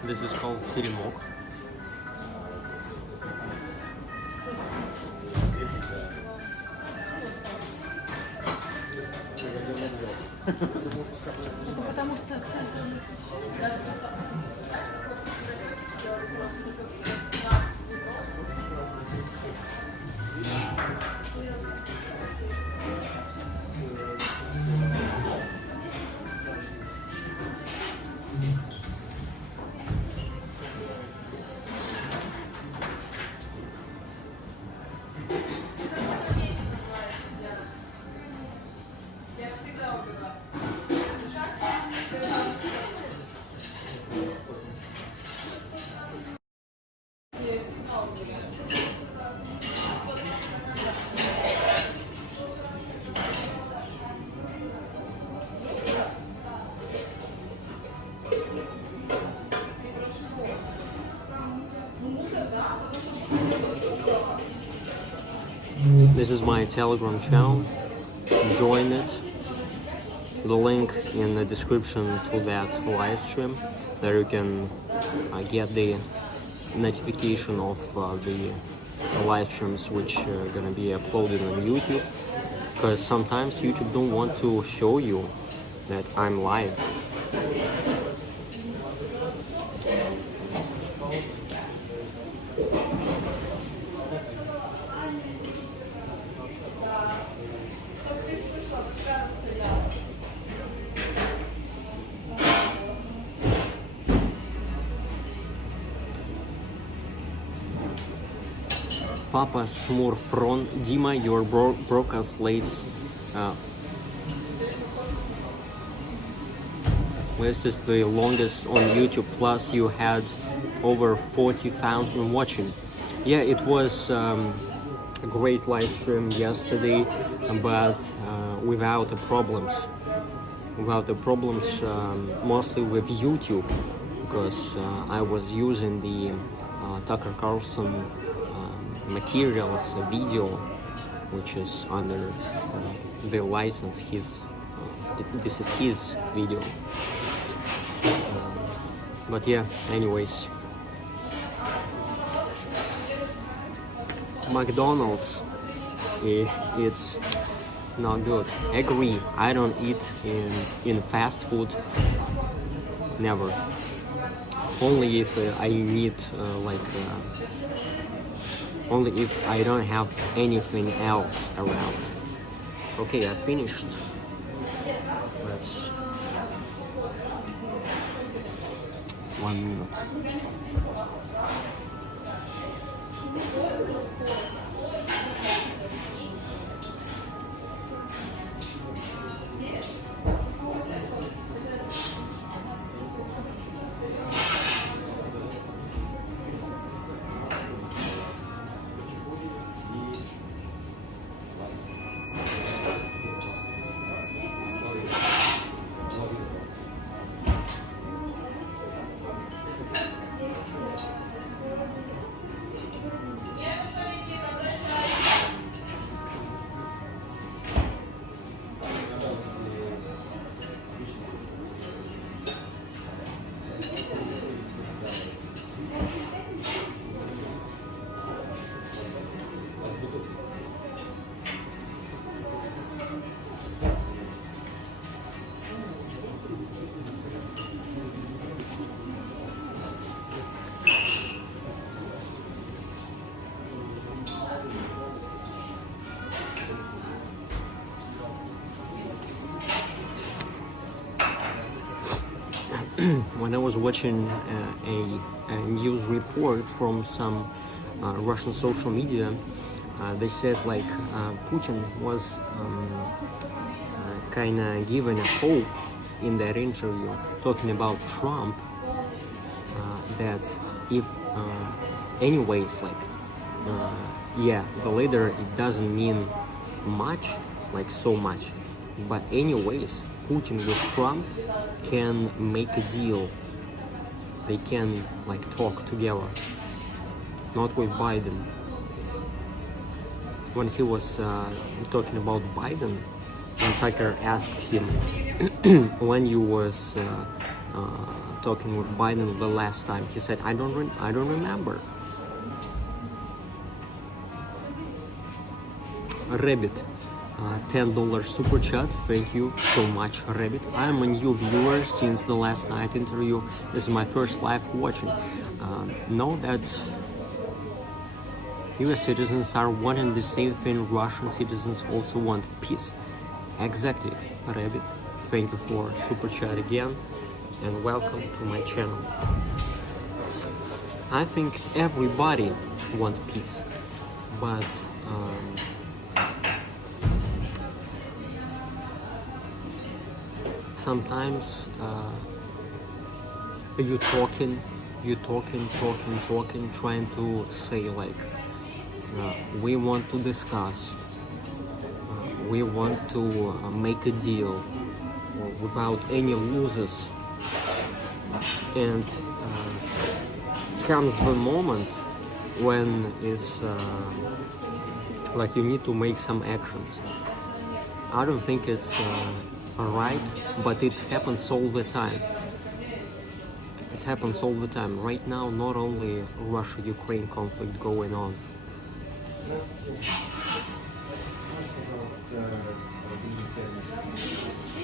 This is called Teремок. This is my Telegram channel. Join it. The link in the description to that live stream. There you can get the notification of the live streams which are gonna be uploaded on YouTube. Because sometimes YouTube don't want to show you that I'm live. Papa Smurfron, Dima, your broadcast lates. This is the longest on YouTube. Plus, you had over 40,000 watching. Yeah, it was a great live stream yesterday, but without the problems. Without the problems, mostly with YouTube, because I was using the Tucker Carlson materials, a video which is under the license. This is his video. But yeah, anyways, McDonald's, it's not good. Agree. I don't eat in fast food. Never. Only if I eat only if I don't have anything else around. Okay, I finished. That's 1 minute. When I was watching a news report from some Russian social media, they said like Putin was kind of given a hope in that interview, talking about Trump, that if anyways, like yeah, the leader, it doesn't mean much, like so much. But anyways, Putin with Trump can make a deal. They can like talk together. Not with Biden. When he was talking about Biden, and Tucker asked him when you was talking with Biden the last time, he said, I don't remember. Rabbit, $10 super chat. Thank you so much, Rabbit. I am a new viewer since the last night interview. This is my first live watching. Know that US citizens are wanting the same thing Russian citizens also want, peace. Exactly, Rabbit. Thank you for super chat again, and welcome to my channel. I think everybody wants peace, but sometimes you talking, trying to say like, we want to discuss, we want to make a deal without any losers, and comes the moment when it's like you need to make some actions. I don't think it's right, but it happens all the time. It happens all the time. Right now, not only Russia-Ukraine conflict going on.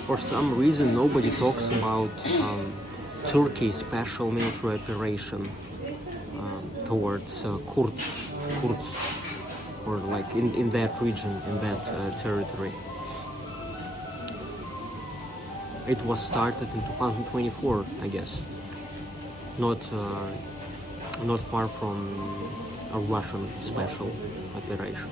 For some reason, nobody talks about Turkey's special military operation towards Kurds, or like in that region, in that territory. It was started in 2024, I guess. Not far from a Russian special operation.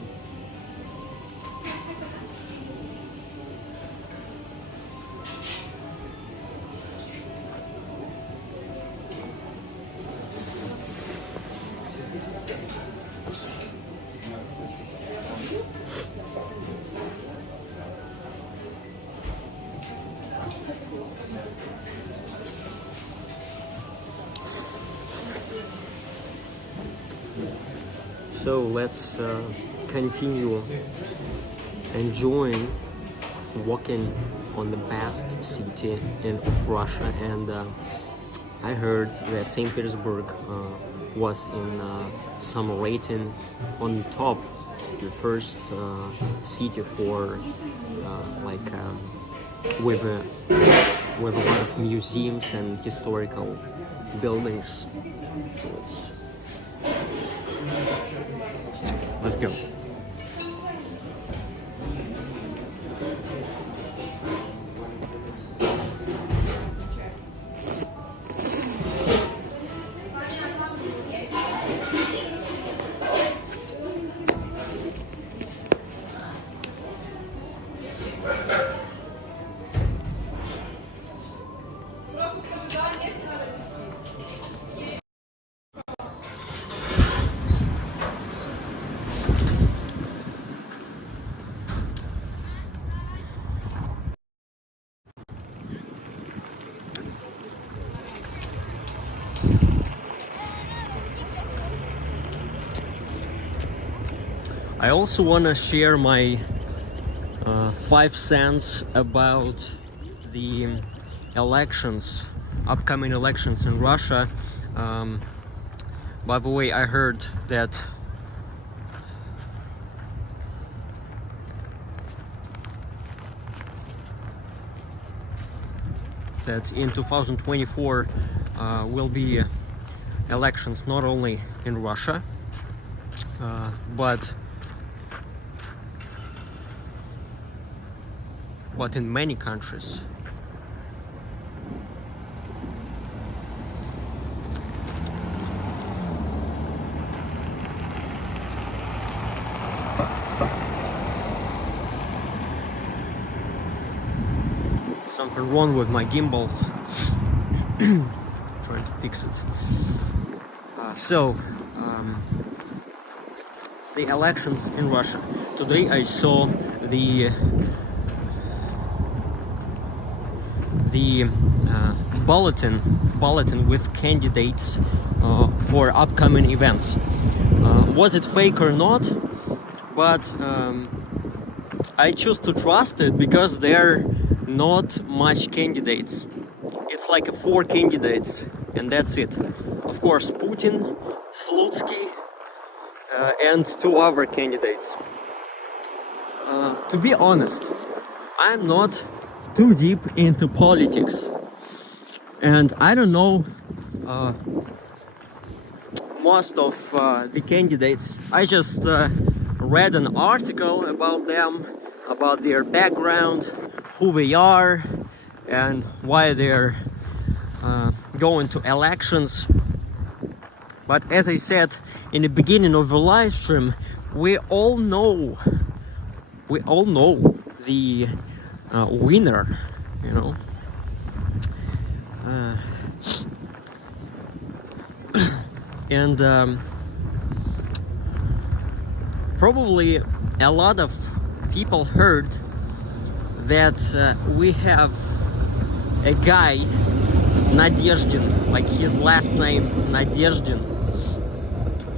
So let's continue enjoying walking on the best city of Russia, and I heard that St. Petersburg was in some rating on top, the first city for with a lot of museums and historical buildings. So let's go. I also want to share my 5 cents about the elections, upcoming elections in Russia. By the way, I heard that in 2024 will be elections not only in Russia, but in many countries. Something wrong with my gimbal. Trying to fix it. the elections in Russia. Today I saw the bulletin with candidates for upcoming events. Was it fake or not? But I choose to trust it because there are not much candidates. It's like 4 candidates, and that's it. Of course, Putin, Slutsky, and 2 other candidates. To be honest, I'm not too deep into politics, and I don't know most of the candidates. I just read an article about them, about their background, who they are, and why they're going to elections. But as I said in the beginning of the live stream, we all know the winner, you know. And probably a lot of people heard that we have a guy, Nadezhdin, like his last name, Nadezhdin.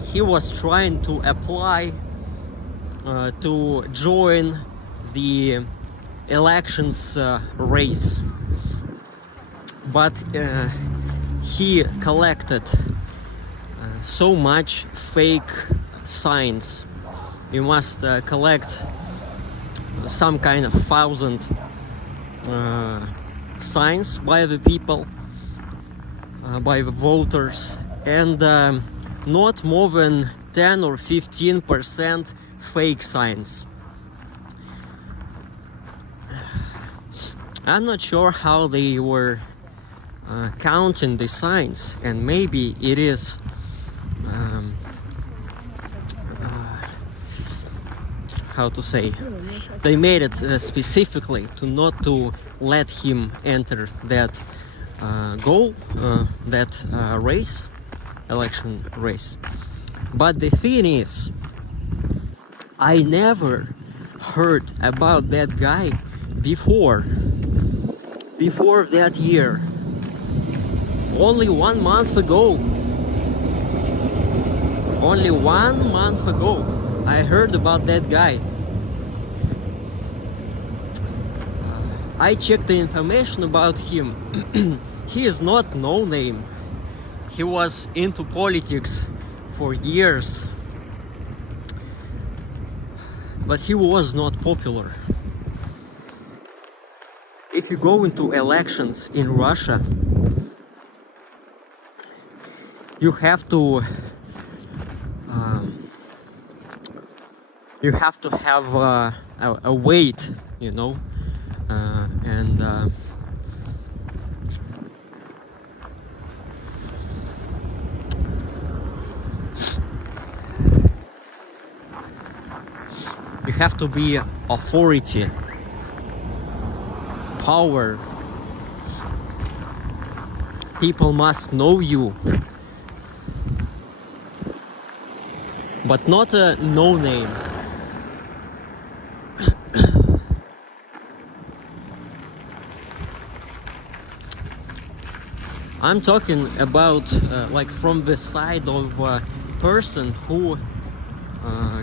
He was trying to apply to join the elections race, but he collected so much fake signs. You must collect some kind of 1,000 signs by the people, by the voters, and not more than 10 or 15% fake signs. I'm not sure how they were counting the signs, and maybe it is how to say, they made it specifically to not to let him enter that race, election race. But the thing is, I never heard about that guy before that year. Only 1 month ago, I heard about that guy. I checked the information about him. He is not no name. He was into politics for years, but he was not popular. If you go into elections in Russia, you have to have a weight, you know, and you have to be authority, power. People must know you, but not a no name. I'm talking about like from the side of a person who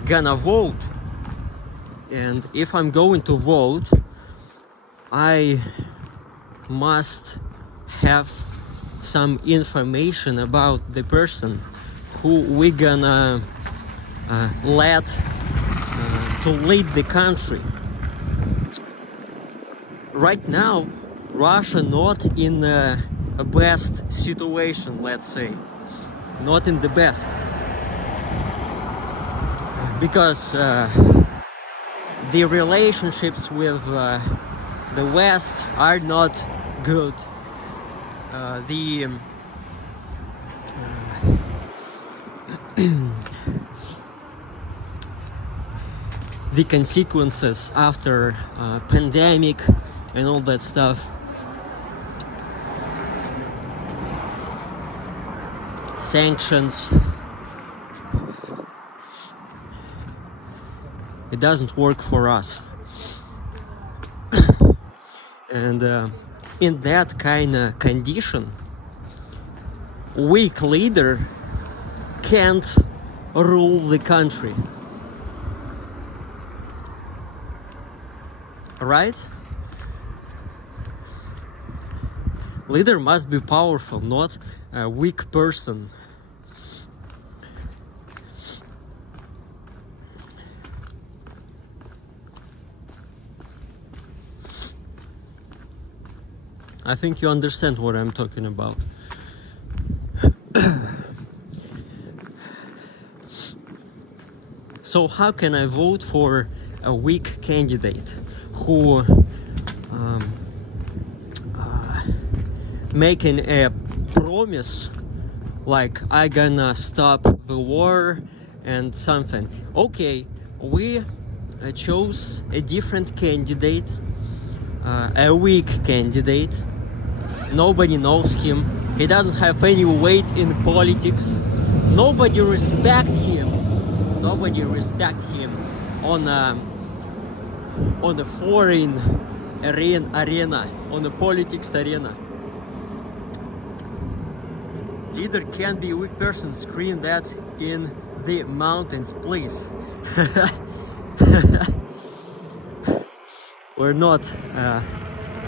gonna vote. And if I'm going to vote, I must have some information about the person who we gonna let to lead the country. Right now, Russia not in a best situation, let's say, not in the best, because the relationships with the West are not good. The consequences after pandemic and all that stuff. Sanctions. It doesn't work for us. And in that kind of condition, weak leader can't rule the country. Right? Leader must be powerful, not a weak person. I think you understand what I'm talking about. So how can I vote for a weak candidate who making a promise like I gonna stop the war and something? Okay, we chose a different candidate, a weak candidate. Nobody knows him. He doesn't have any weight in politics. Nobody respects him. Nobody respects him on the foreign arena, on the politics arena. Leader can't be a weak person. Scream that in the mountains, please. We're not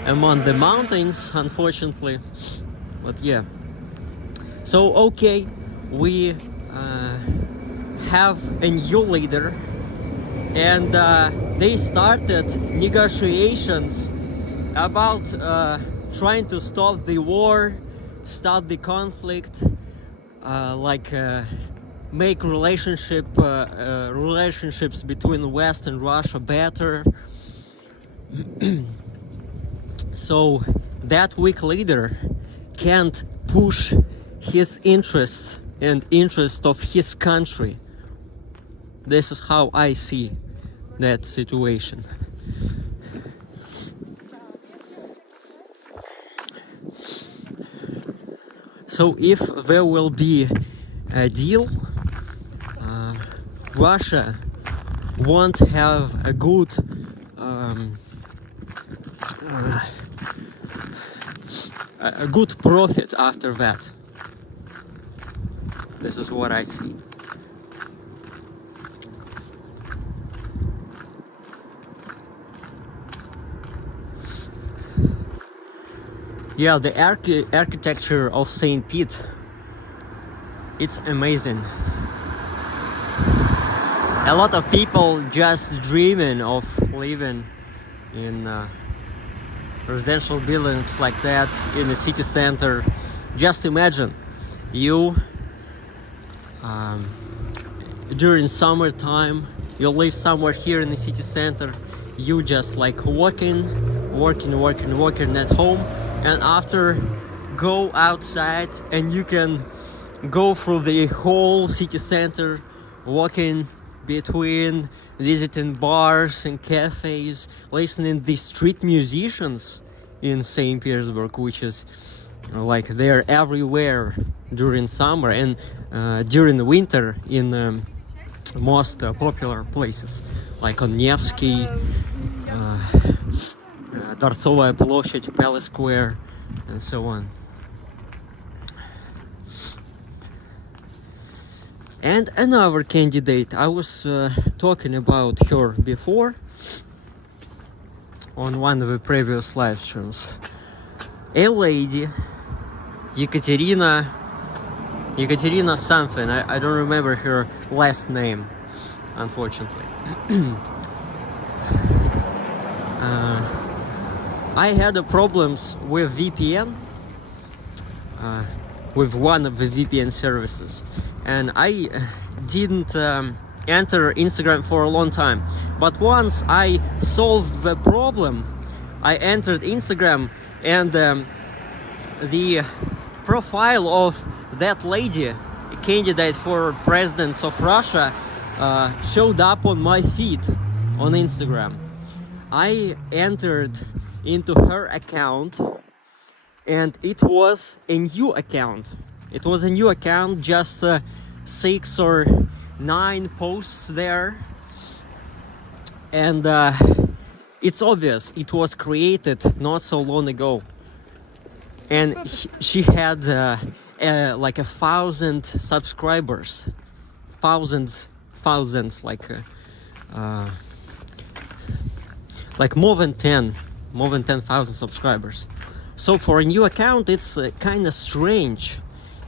among the mountains, unfortunately, but yeah. So okay, we have a new leader, and they started negotiations about trying to stop the war, stop the conflict, make relationships between West and Russia better. So that weak leader can't push his interests and interests of his country. This is how I see that situation. So if there will be a deal, Russia won't have a good profit after that. This is what I see. Yeah, the architecture of St. Pete, it's amazing. A lot of people just dreaming of living in residential buildings like that in the city center. Just imagine you during summertime, you live somewhere here in the city center, you just like working at home, and after go outside and you can go through the whole city center, walking between, visiting bars and cafes, listening to the street musicians in St. Petersburg, which is like they're everywhere during summer, and during the winter in most popular places like on Nevsky, Дворцовая площадь, Palace Square, and so on. And another candidate, I was talking about her before on one of the previous live streams. A lady, Ekaterina something, I don't remember her last name, unfortunately. I had problems with VPN, with one of the VPN services, and I didn't enter Instagram for a long time. But once I solved the problem, I entered Instagram, and the profile of that lady, a candidate for president of Russia, showed up on my feed on Instagram. I entered into her account, and it was a new account. It was a new account, just 6 or 9 posts there. and it's obvious it was created not so long ago, and she had like 1,000 subscribers, thousands, like more than 10,000 subscribers. So for a new account, it's kind of strange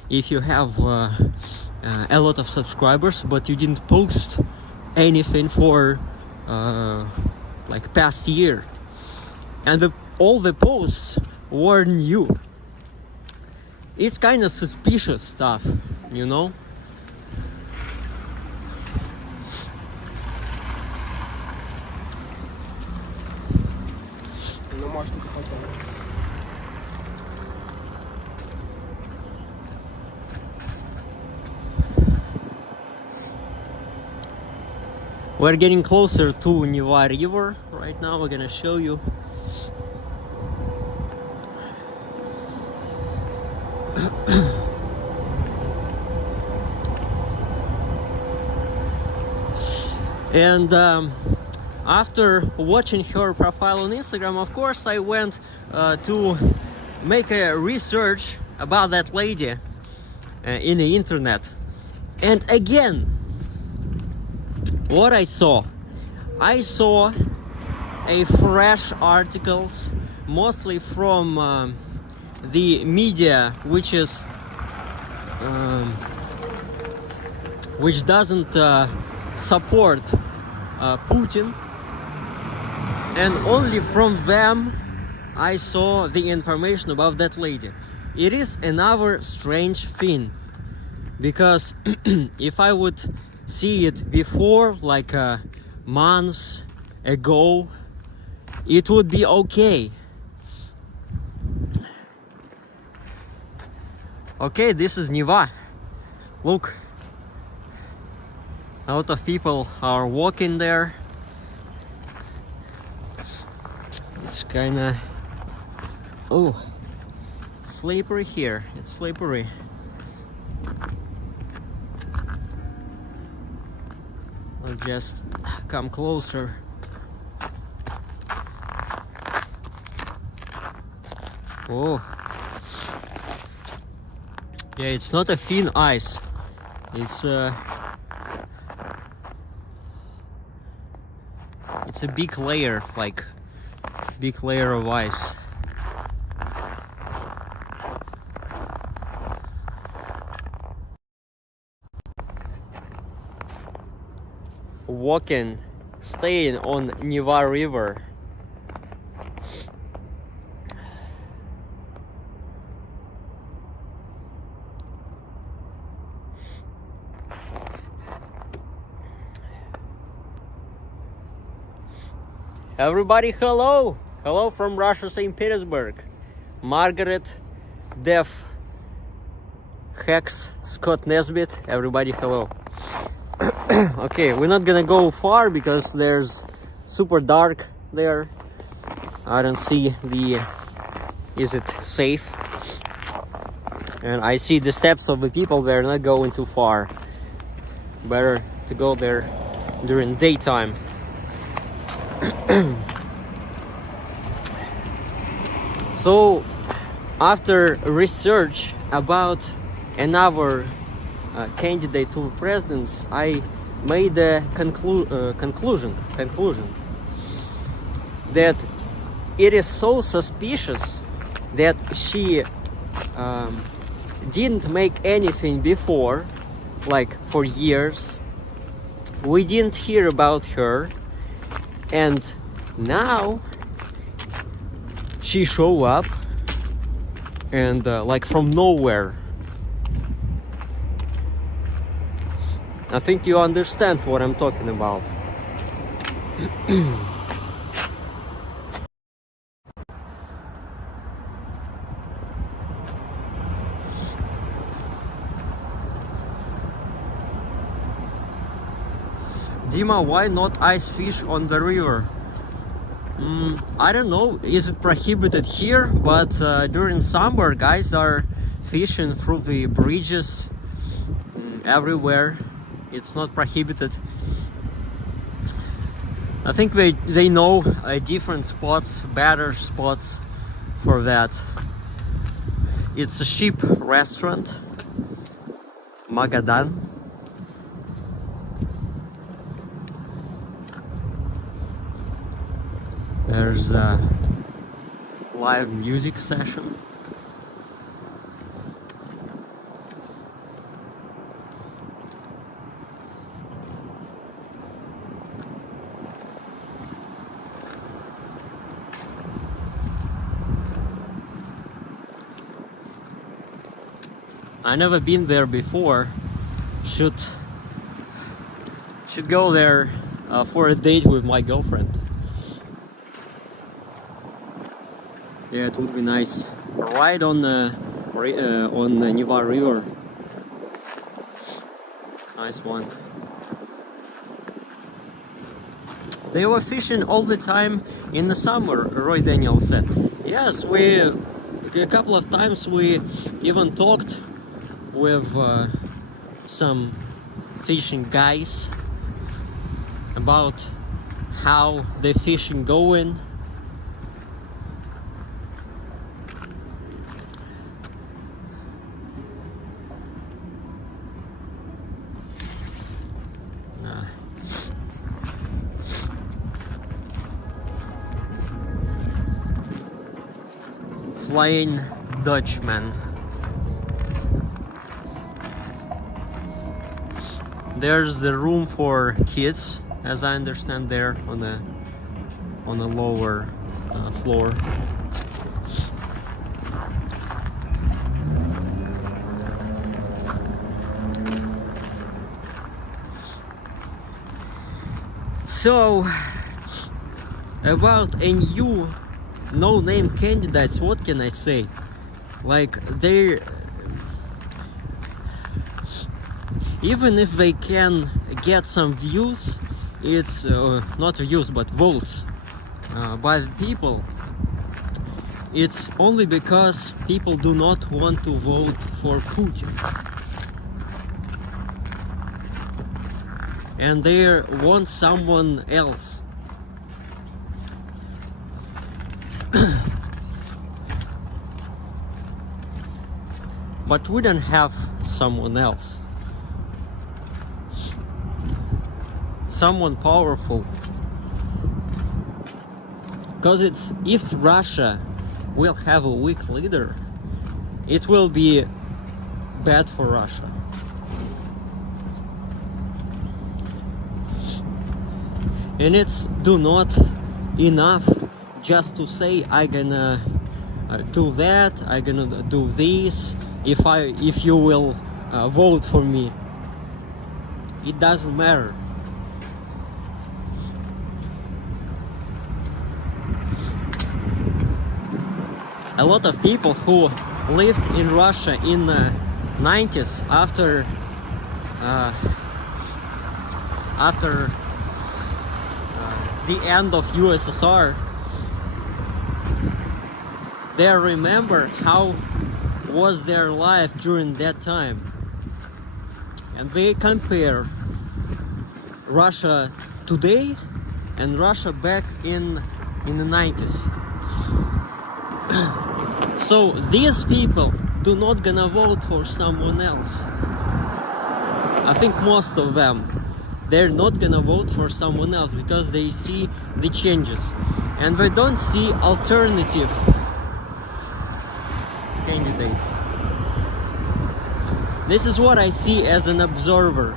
if you have a lot of subscribers but you didn't post anything for like past year, and all the posts were new. It's kind of suspicious stuff, you know. We're getting closer to Neva River right now. We're gonna show you. And after watching her profile on Instagram, of course, I went to make a research about that lady in the internet. And again, what I saw a fresh articles, mostly from the media, which doesn't support Putin, and only from them I saw the information about that lady. It is another strange thing, because if I would see it before, like months ago, it would be okay. Okay, this is Neva. Look, a lot of people are walking there. It's kinda, oh, slippery here. It's slippery. I'll just come closer. Oh, yeah, it's not a thin ice. It's a big layer, like big layer of ice. Walking, staying on Neva River. Everybody, hello! Hello from Russia, St. Petersburg. Margaret, Def, Hex, Scott Nesbitt, everybody, hello. Okay, we're not gonna go far because there's super dark there. I don't see is it safe? And I see the steps of the people. They're not going too far. Better to go there during daytime. So after research about another candidate to presidents, I made a conclusion that it is so suspicious that she didn't make anything before, like for years. We didn't hear about her, and now she show up and like from nowhere. I think you understand what I'm talking about. Dima, why not ice fish on the river? I don't know, is it prohibited here? But during summer, guys are fishing through the bridges everywhere. It's not prohibited. I think they know different spots, better spots for that. It's a cheap restaurant, Magadan. There's a live music session. I never been there before. Should go there for a date with my girlfriend. Yeah, it would be nice. Right on the Neva River. Nice one. They were fishing all the time in the summer, Roy Daniel said. Yes, a couple of times we even talked with some fishing guys about how the fishing going. Flying Dutchman. There's the room for kids, as I understand, there on the lower floor. So, about a new no-name candidates, what can I say? Like, they, even if they can get some views, it's not views but votes by the people, it's only because people do not want to vote for Putin, and they want someone else. But we don't have someone else, someone powerful, because it's, if Russia will have a weak leader, it will be bad for Russia. And it's not enough just to say I gonna do that, I gonna do this if you will vote for me. It doesn't matter. A lot of people who lived in Russia in the 90s after the end of USSR, they remember how was their life during that time, and they compare Russia today and Russia back in the 90s. So these people do not gonna vote for someone else. I think most of them, they're not gonna vote for someone else because they see the changes and they don't see alternative candidates. This is what I see as an observer.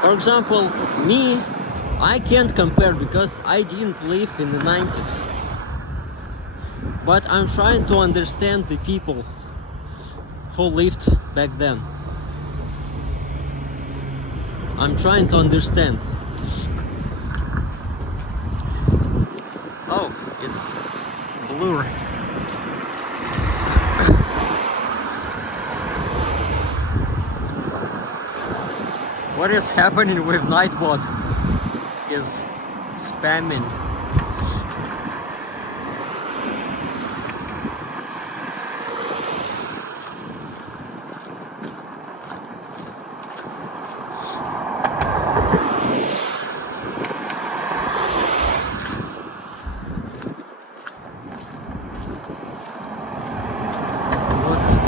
For example, me, I can't compare because I didn't live in the 90s. But I'm trying to understand the people who lived back then. I'm trying to understand. Oh, it's blurry. What is happening with Nightbot? Is spamming.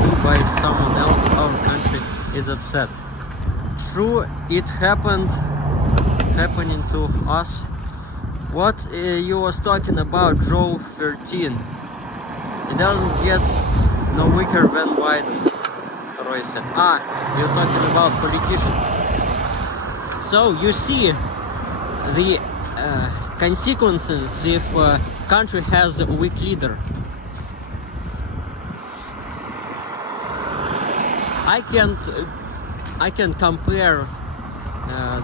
do by someone else, our country is upset. True, it happening to us. What you was talking about, Joe 13? It doesn't get no weaker than Biden, Roy said. You're talking about politicians. So you see the consequences if a country has a weak leader. I can't compare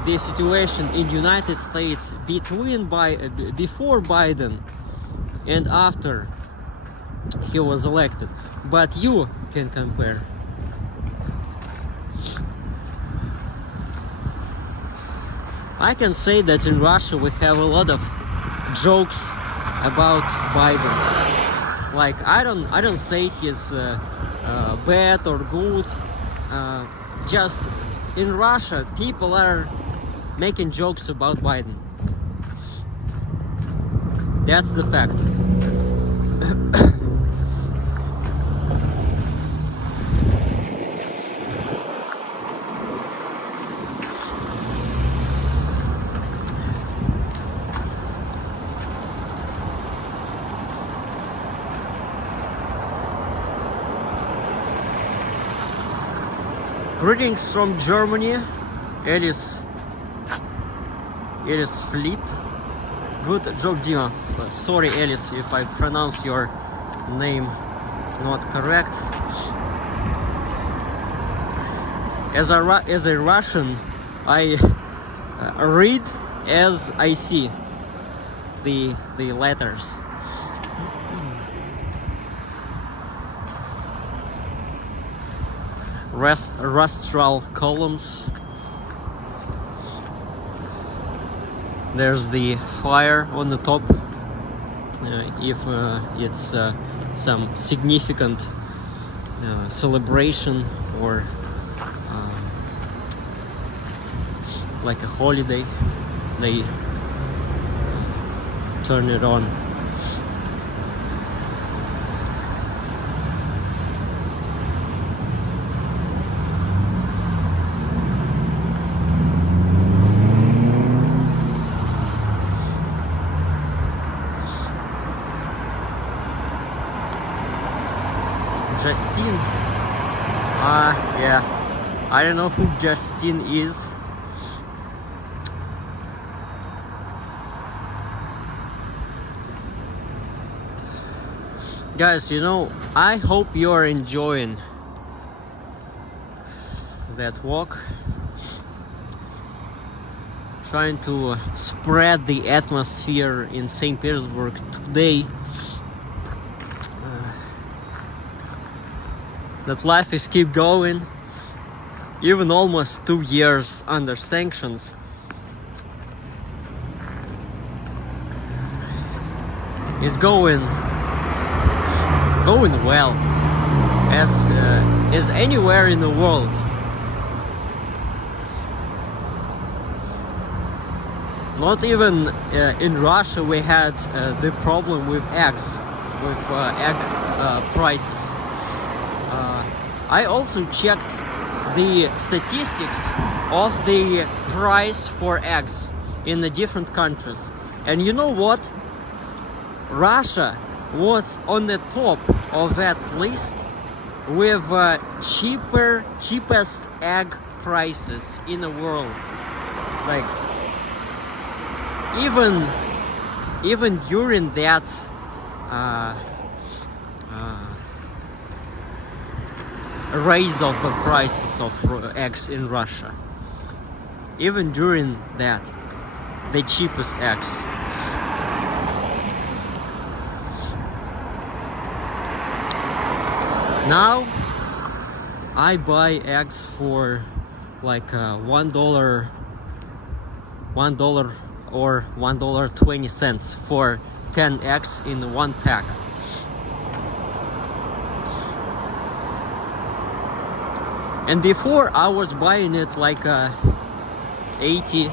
the situation in United States before Biden and after he was elected, but you can compare. I can say that in Russia we have a lot of jokes about Biden. Like I don't say he's bad or good. Just in Russia, people are making jokes about Biden. That's the fact. Greetings from Germany, Alice Fleet. Good job, Dima. Sorry, Alice, if I pronounce your name not correct. As a Russian, I read as I see the letters. Rostral columns. There's the fire on the top. If it's some significant celebration or like a holiday, they turn it on. Justine? Yeah. I don't know who Justine is. Guys, you know, I hope you're enjoying that walk. Trying to spread the atmosphere in St. Petersburg today. That life is keep going, even almost 2 years under sanctions. It's going well, as anywhere in the world. Not even in Russia we had the problem with eggs, with egg prices. I also checked the statistics of the price for eggs in the different countries. And you know what? Russia was on the top of that list with cheapest egg prices in the world. Like even during that raise of the prices of eggs in Russia. Even during that, the cheapest eggs. Now I buy eggs for like $1 or $1.20 for 10 eggs in one pack. And before I was buying it like 80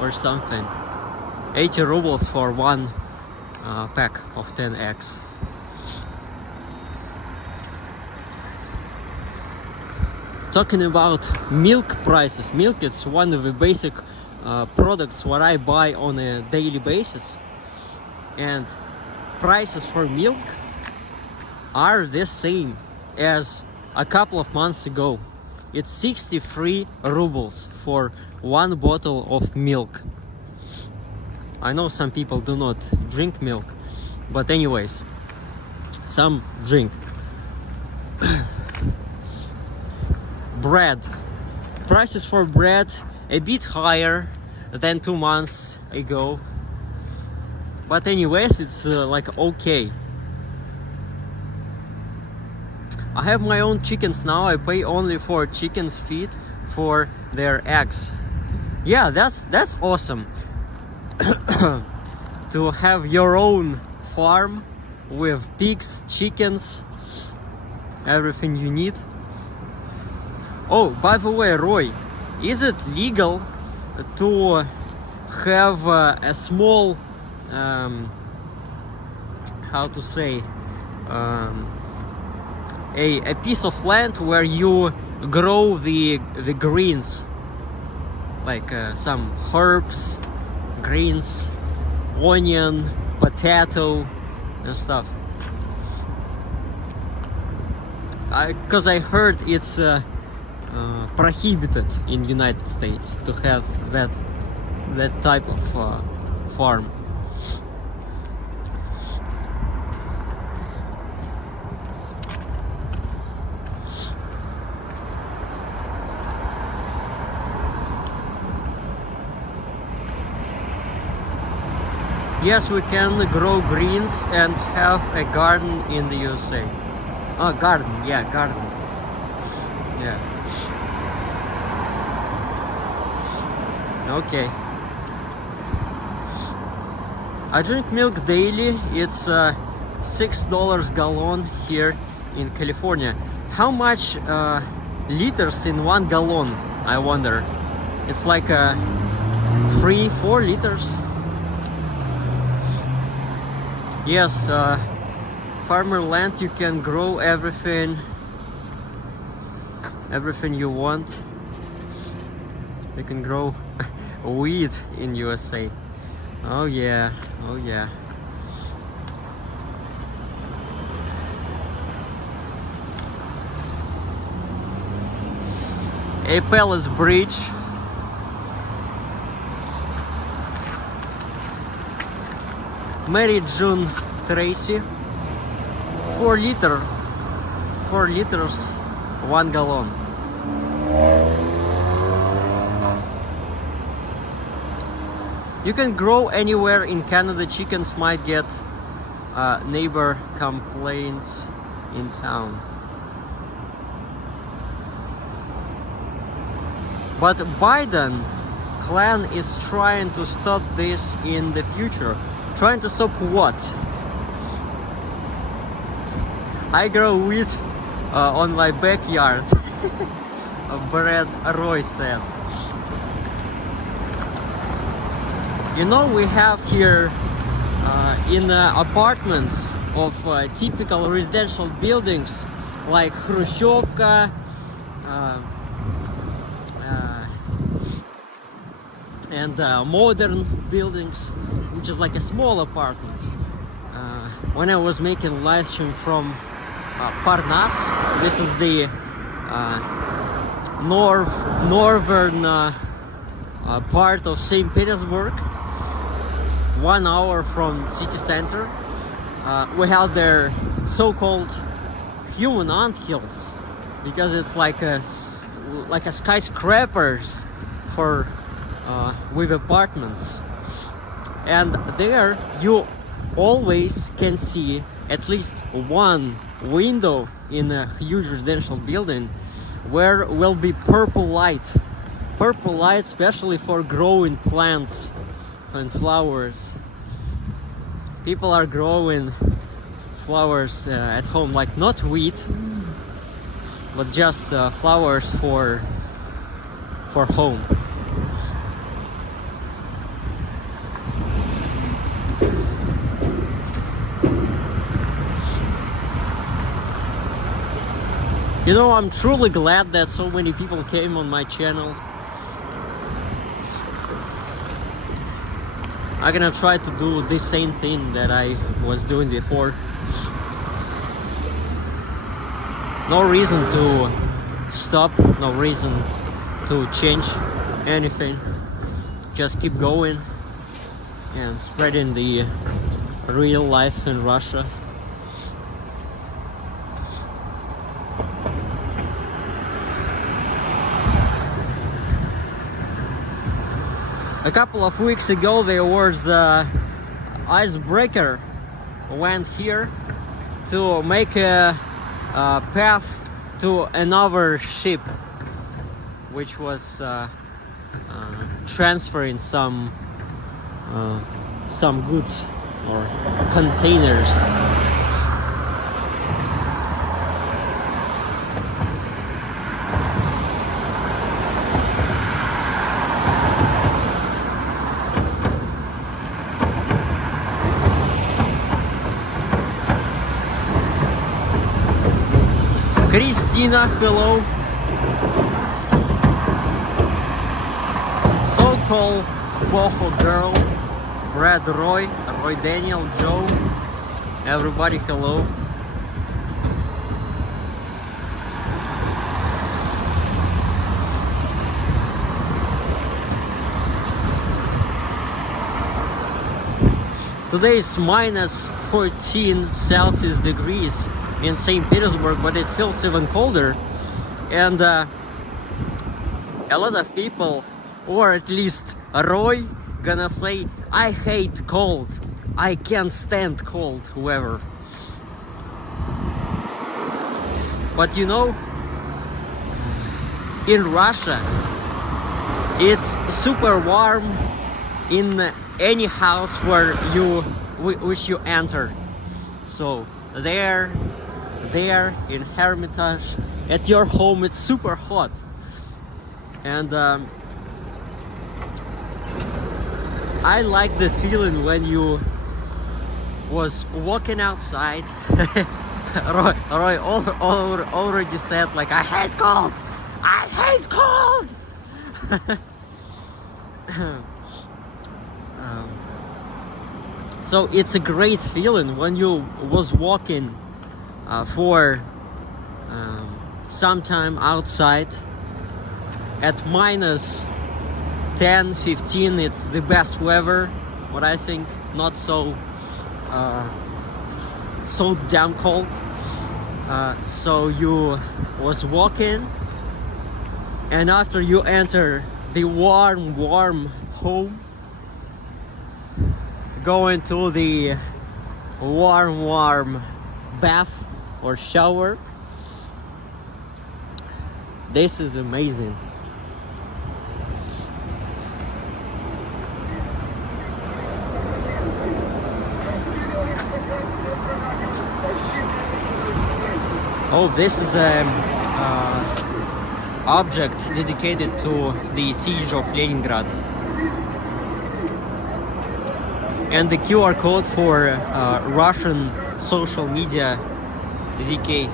or something, 80 rubles for one pack of 10 eggs. talking about milk prices. Milk is one of the basic products what I buy on a daily basis, and prices for milk are the same as a couple of months ago. It's 63 rubles for one bottle of milk. I know some people do not drink milk, but anyways, some drink. Bread. Prices for bread a bit higher than 2 months ago, but anyways, it's like okay. I have my own chickens now. I pay only for chickens' feed for their eggs. Yeah, that's awesome. To have your own farm with pigs, chickens, everything you need. Oh, by the way, Roy, is it legal to have a small, how to say, a piece of land where you grow the greens, like some herbs, greens, onion, potato and stuff? Because I heard it's prohibited in United States to have that type of farm. Yes, we can grow greens and have a garden in the USA. Oh, garden, yeah, garden. Yeah. Okay. I drink milk daily. It's $6 gallon here in California. How much liters in 1 gallon, I wonder? It's like 3-4 liters. Yes, farmer land, you can grow everything you want. You can grow wheat in USA. Oh yeah, oh yeah. A palace bridge. Mary June Tracy. 4 liters, 1 gallon. You can grow anywhere in Canada. Chickens might get neighbor complaints in town. But Biden clan is trying to stop this in the future. Trying to stop what? I grow wheat on my backyard. Brad Roy said. You know, we have here in apartments of typical residential buildings like Khrushchevka, and modern buildings, which is like a small apartments. When I was making live stream from Parnas, this is the northern part of St. Petersburg, 1 hour from city center. We have their so-called human anthills, because it's like a skyscrapers for with apartments, and there you always can see at least one window in a huge residential building where will be purple light, especially for growing plants and flowers. People are growing flowers at home, like not wheat, but just flowers for home. You know, I'm truly glad that so many people came on my channel. I'm gonna try to do the same thing that I was doing before. No reason to stop, no reason to change anything. Just keep going and spreading the real life in Russia. A couple of weeks ago there was an icebreaker went here to make a path to another ship which was transferring some goods or containers. Christina, hello. So-called boho girl, Brad Roy Daniel, Joe, everybody hello. Today is minus 14 Celsius degrees in St. Petersburg, but it feels even colder. And a lot of people, or at least Roy, gonna say, I hate cold, I can't stand cold, whoever. But you know, in Russia it's super warm in any house which you enter. So there in Hermitage, at your home, it's super hot. And I like the feeling when you was walking outside. Roy already said, like, I hate cold, I hate cold. So it's a great feeling when you was walking for some time outside at minus 10, 15. It's the best weather, what I think, not so damn cold. So you was walking, and after you enter the warm home, go into the warm bath or shower. This is amazing. Oh, this is a object dedicated to the siege of Leningrad. And the QR code for Russian social media VK.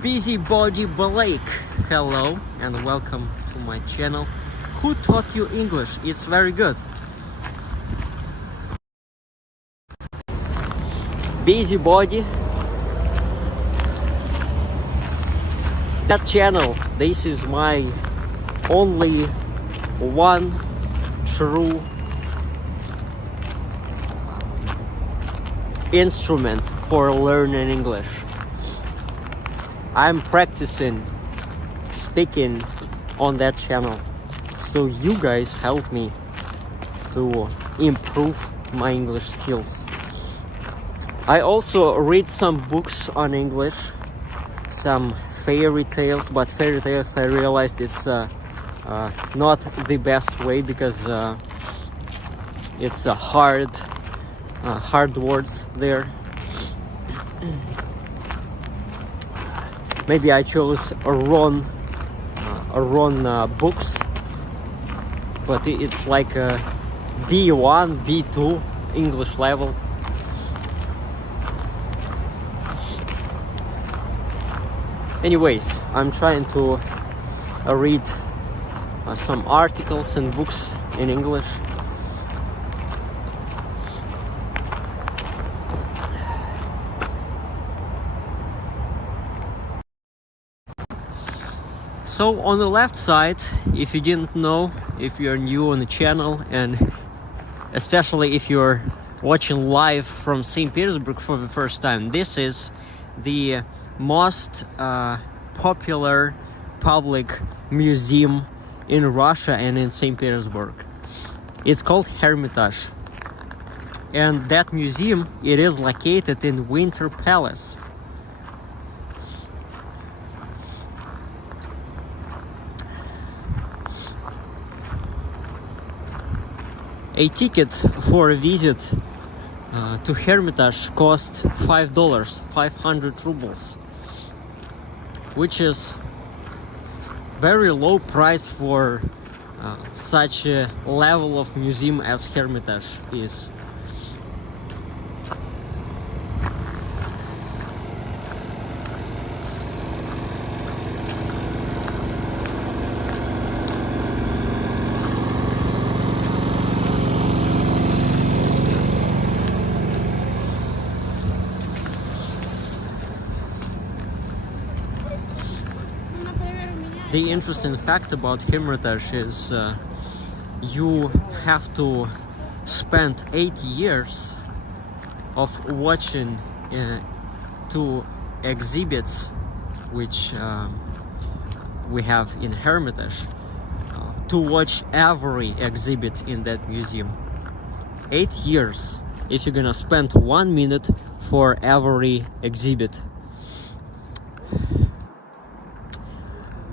Busybody Blake, hello and welcome to my channel. Who taught you English? It's very good. Busybody. That channel, this is my only one true instrument for learning English. I'm practicing speaking on that channel, so you guys help me to improve my English skills. I also read some books on English, some fairy tales, but fairy tales I realized it's not the best way, because it's hard words there. Maybe I chose wrong books. but it's like a B1, B2 English level. Anyways, I'm trying to read some articles and books in English. So on the left side, if you didn't know, if you're new on the channel, and especially if you're watching live from St. Petersburg for the first time, this is the most popular public museum in Russia and in St. Petersburg. It's called Hermitage, and that museum, it is located in Winter Palace. A ticket for a visit to Hermitage cost $5, 500 rubles, which is very low price for such a level of museum as Hermitage is. The interesting fact about Hermitage is you have to spend 8 years of watching 2 exhibits which we have in Hermitage to watch every exhibit in that museum. 8 years if you're gonna spend 1 minute for every exhibit.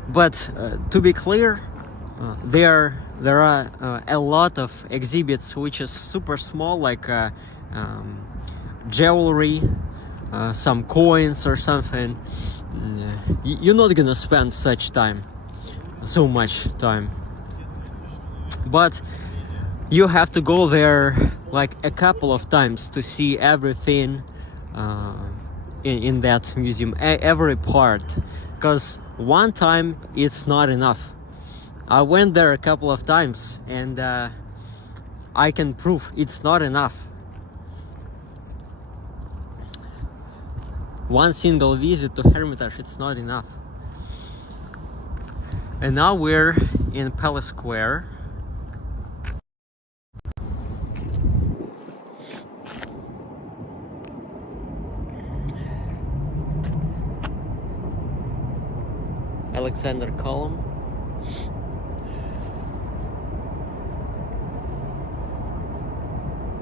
But to be clear, there are a lot of exhibits which is super small, like jewelry, some coins or something. You're not gonna spend so much time. But you have to go there like a couple of times to see everything in that museum, every part, because one time it's not enough. I went there a couple of times and I can prove it's not enough. One single visit to Hermitage, it's not enough. And now we're in Palace Square. Alexander Column.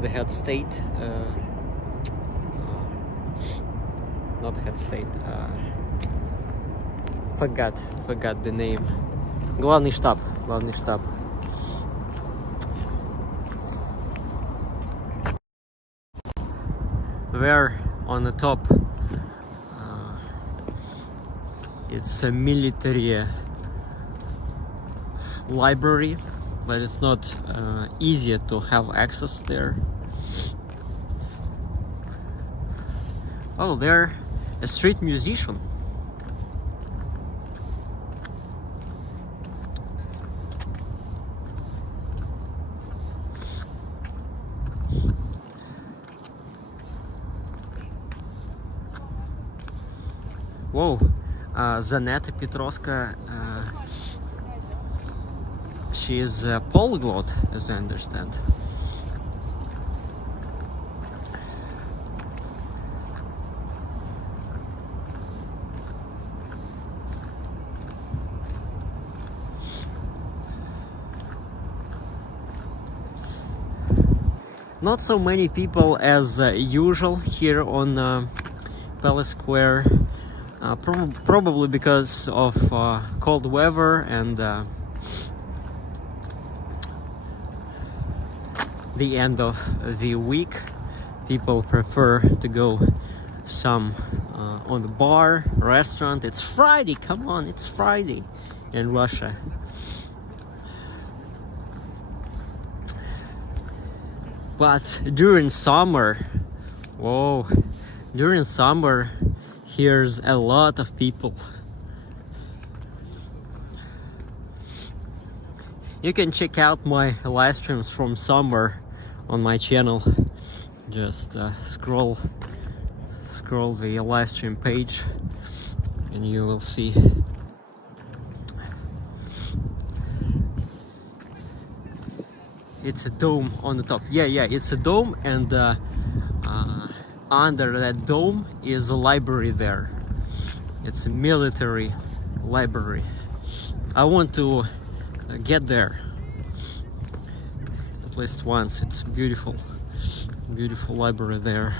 The head state, not head state, forgot the name. Главный штаб. There on the top, it's a military library, but it's not easy to have access there. Oh, they're a street musician. Whoa, Zaneta Petrovska, she is a polyglot, as I understand. Not so many people as usual here on Palace Square, probably because of cold weather and the end of the week. People prefer to go some on the bar, restaurant. It's Friday, come on, it's Friday in Russia. But during summer, whoa, during summer, here's a lot of people. You can check out my live streams from summer on my channel. Just scroll the live stream page and you will see. It's a dome on the top. Yeah, it's a dome, and under that dome is a library there. It's a military library. I want to get there at least once. It's beautiful, beautiful library there.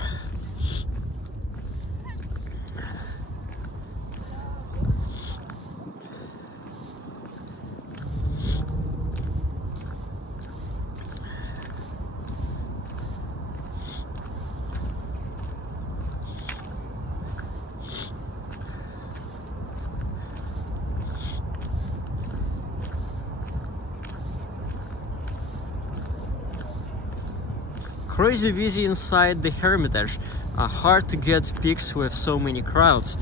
Crazy busy inside the Hermitage. Hard to get pics with so many crowds.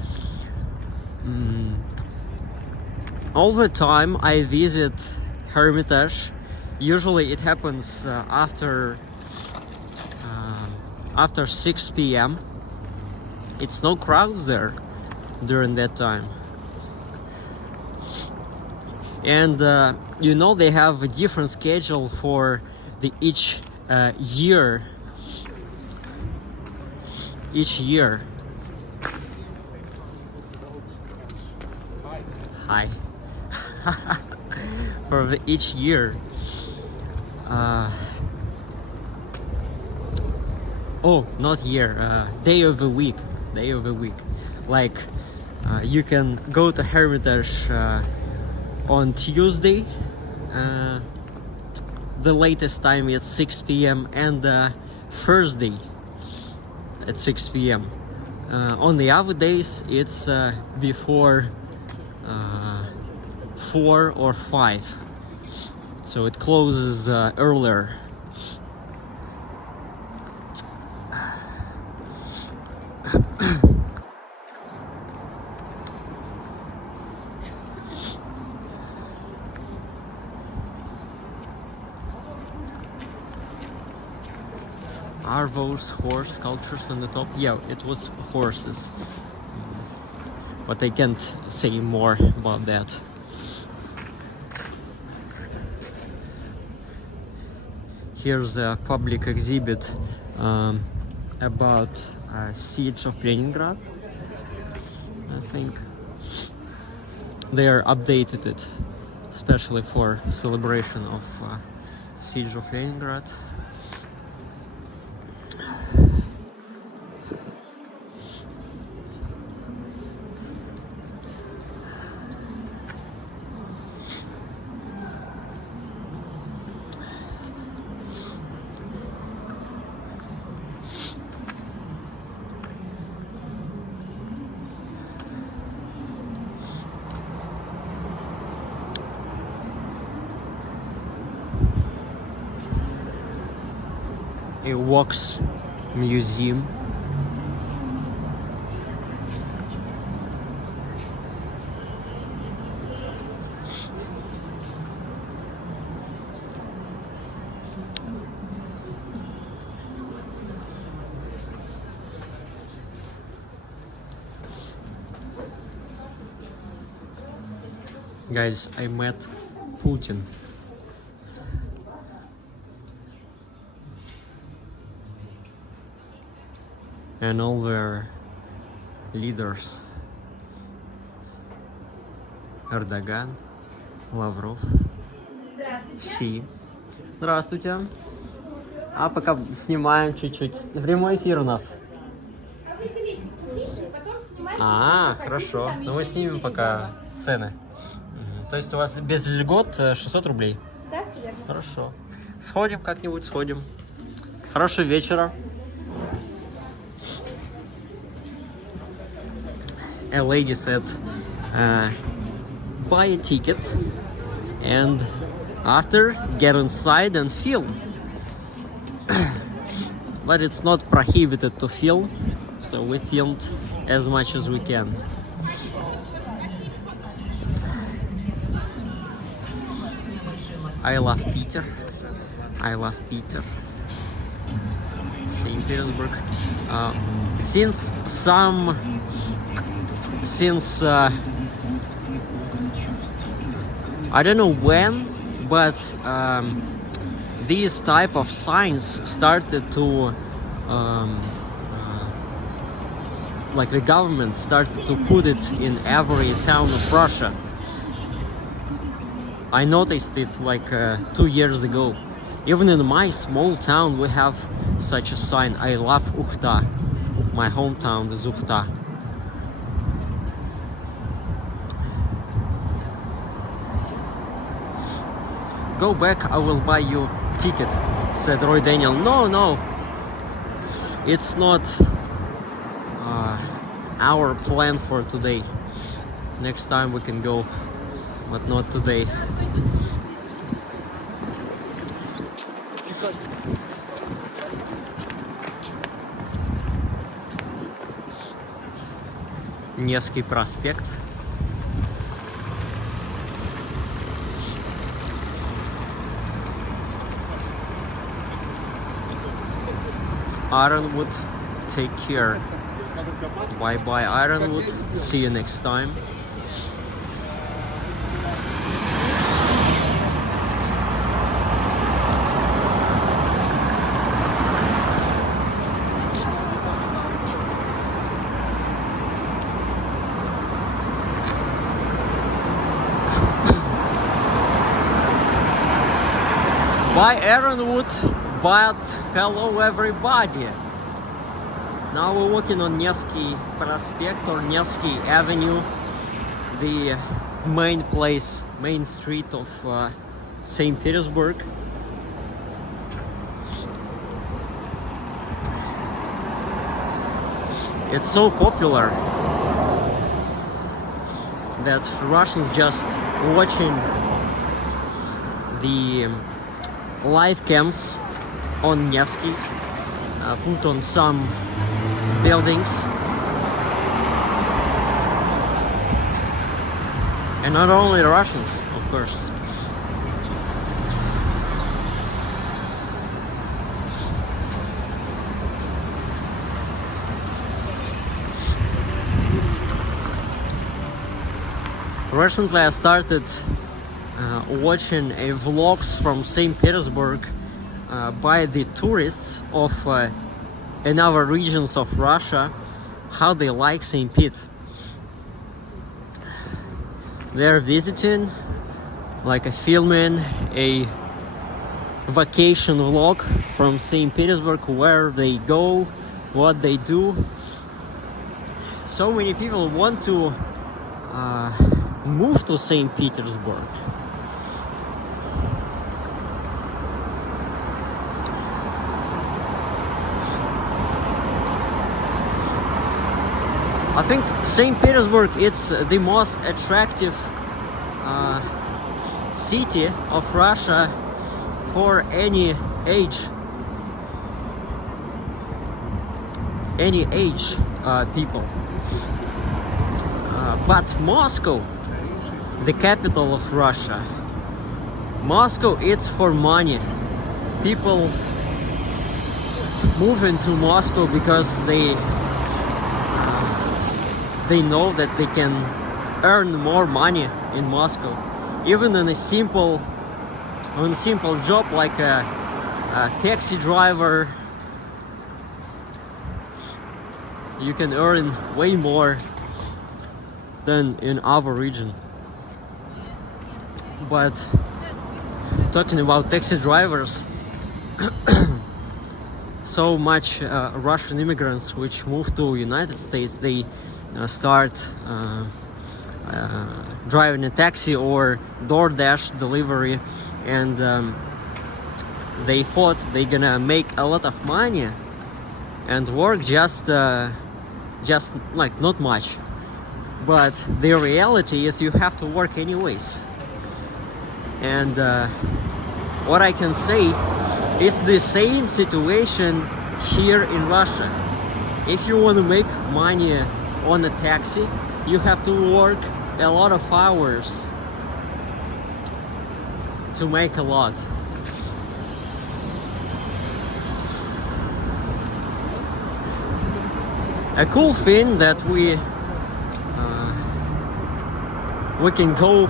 All the time I visit Hermitage, usually it happens after 6 p.m. It's no crowds there during that time. And you know, they have a different schedule for the each year. Hi. For each year. Oh, not year. Day of the week. Like you can go to Hermitage on Tuesday. The latest time is 6 p.m. and Thursday at 6 p.m. On the other days it's before 4 or 5, so it closes earlier. Are those horse sculptures on the top? Yeah, it was horses. But I can't say more about that. Here's a public exhibit about siege of Leningrad. I think they are updated it, especially for celebration of siege of Leningrad. A wax museum. Guys, I met Putin. And all their leaders. Эрдоган, Лавров, Си. Здравствуйте. А пока снимаем чуть-чуть. Прямой эфир у нас. Хорошо. Ну мы снимем пока цены. То есть у вас без льгот 600 рублей? Да, все верно. Хорошо. Сходим как-нибудь, сходим. Хорошего вечера. A lady said, buy a ticket and after get inside and film. but it's not prohibited to film, so we filmed as much as we can. I love Peter. I love Peter. St. Petersburg. Since I don't know when, but these type of signs started to like the government started to put it in every town of Russia. I noticed it like 2 years ago. Even in my small town we have such a sign. I love Ukhta. My hometown is Ukhta. Go back, I will buy you ticket, said Roy Daniel. No, it's not our plan for today. Next time we can go, but not today. Nevsky Prospect. Ironwood, take care. Bye bye Ironwood, see you next time. Bye Ironwood, but hello everybody. Now we're walking on Nevsky Prospect or Nevsky Avenue, the main place, main street of St. Petersburg. It's so popular that Russians just watching the live cams on Nevsky, put on some buildings, and not only Russians, of course. Recently I started watching vlogs from St. Petersburg by the tourists of in other regions of Russia, how they like St. Pete. They're visiting, like filming a vacation vlog from St. Petersburg, where they go, what they do. So many people want to move to St. Petersburg. I think St. Petersburg it's the most attractive city of Russia for any age people. But Moscow, the capital of Russia, Moscow, it's for money. People move into Moscow because they know that they can earn more money in Moscow. Even in a simple job like a taxi driver, you can earn way more than in our region. But talking about taxi drivers, so much Russian immigrants which move to United States, they start driving a taxi or DoorDash delivery, and they thought they're gonna make a lot of money and work just like not much. But the reality is you have to work anyways. And what I can say is the same situation here in Russia. If you want to make money on a taxi, you have to work a lot of hours to make a lot. A cool thing that we can go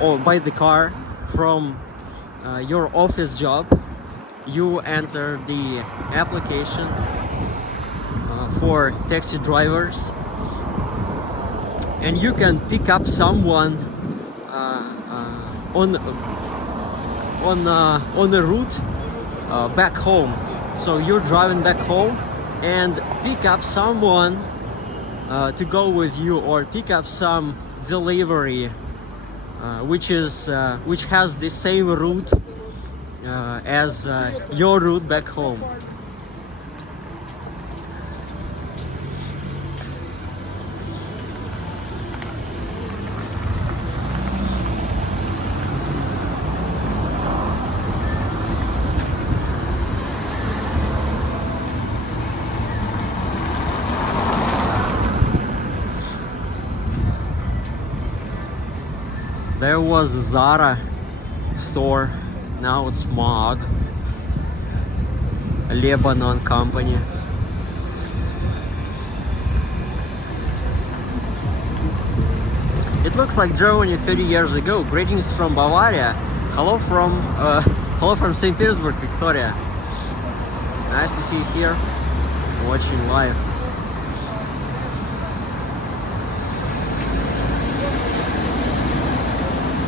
or by the car from your office job. You enter the application for taxi drivers, and you can pick up someone on the route back home. So you're driving back home and pick up someone to go with you, or pick up some delivery which has the same route as your route back home. There was a Zara store, now it's Mog, a Lebanon company. It looks like Germany 30 years ago. Greetings from Bavaria. Hello from St. Petersburg, Victoria. Nice to see you here, watching live.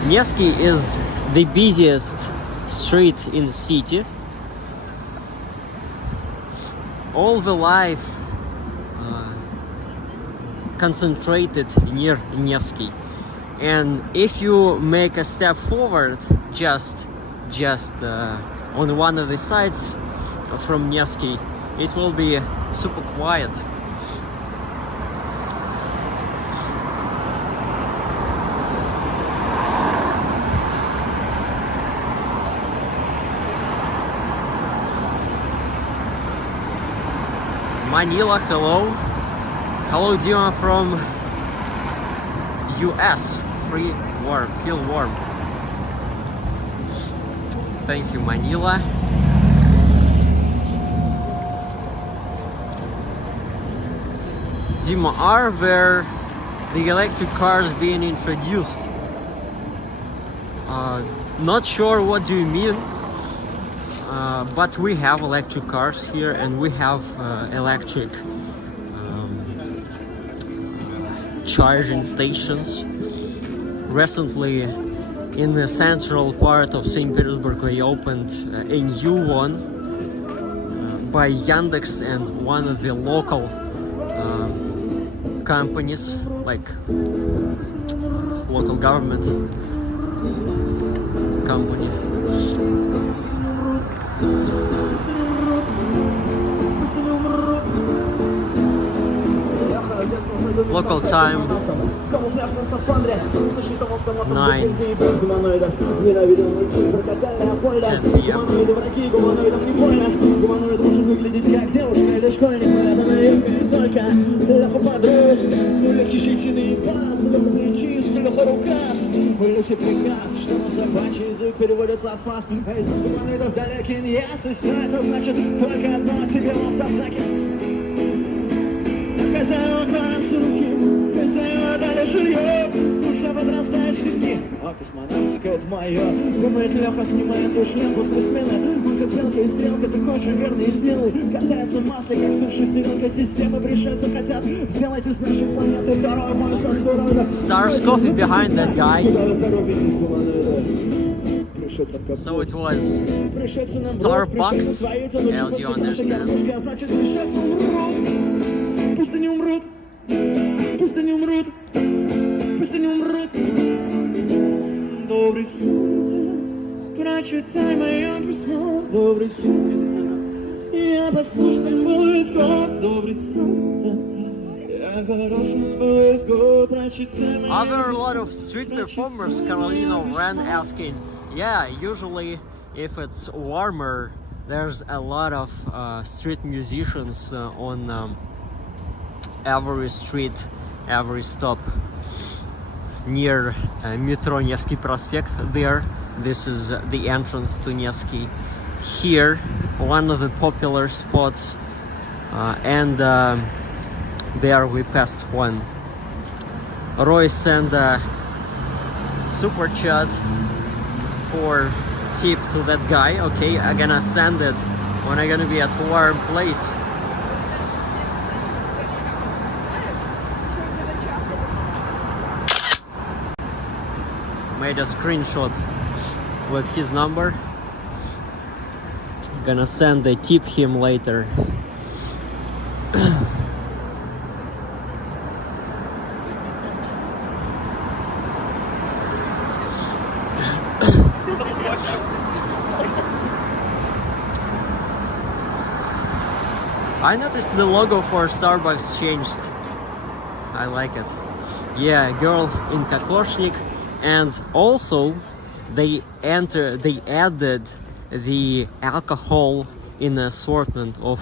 Nevsky is the busiest street in the city. All the life concentrated near Nevsky, and if you make a step forward just on one of the sides from Nevsky, it will be super quiet. Manila, hello. Hello, Dima from US. Feel warm. Thank you, Manila. Dima, are there the electric cars being introduced? Not sure what do you mean. But we have electric cars here, and we have electric charging stations. Recently, in the central part of St. Petersburg, we opened a new one by Yandex and one of the local companies, like local government company. Local time 9:10 p.m. Космонавтика это мое. Думает Леха, снимая свой шлем после смены. Он как белка и стрелка, такой же верный и смелый. Катается в масле, как сын шестеренка. Системы пришельцы хотят сделать из нашей планеты вторую мою со астероидов. Stars coffee behind that guy. So it was Starbucks, as you understand. Пусть они умрут. Пусть они умрут. Пусть они умрут. Добрый сон, прочитай мое письмо. Добрый сон, я послушным был весь год. Добрый сон, я хорошим был весь год. Прочитай мое письмо. Are there a lot of street performers? Carolina ran asking. Yeah, usually if it's warmer There's a lot of street musicians on every street, every stop near Metro Nevsky Prospect there. This is the entrance to Nevsky. Here, one of the popular spots, and there we passed one. Roy sent a super chat for tip to that guy. Okay, I'm gonna send it when I'm gonna be at warm place. Made a screenshot with his number. Gonna send a tip him later. I noticed the logo for Starbucks changed. I like it. Yeah, girl in kokoshnik, and also they added the alcohol in the assortment of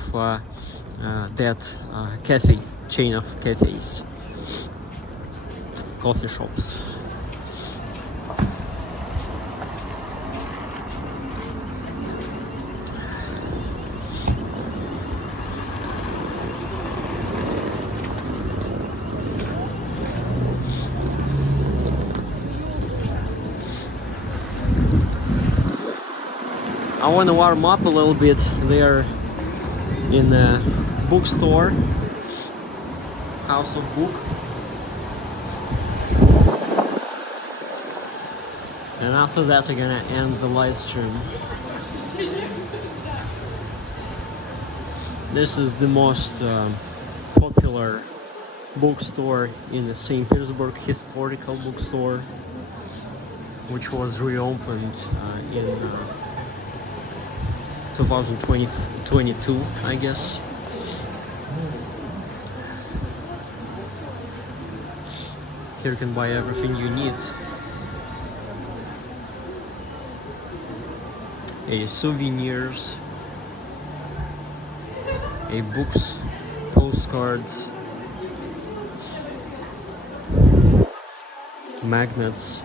that cafe chain of cafes, coffee shops. I want to warm up a little bit there in a bookstore, House of Book, and after that I'm gonna end the live stream. This is the most popular bookstore in the St. Petersburg, historical bookstore, which was reopened in 2022, I guess. Here you can buy everything you need. Souvenirs, books, postcards, magnets.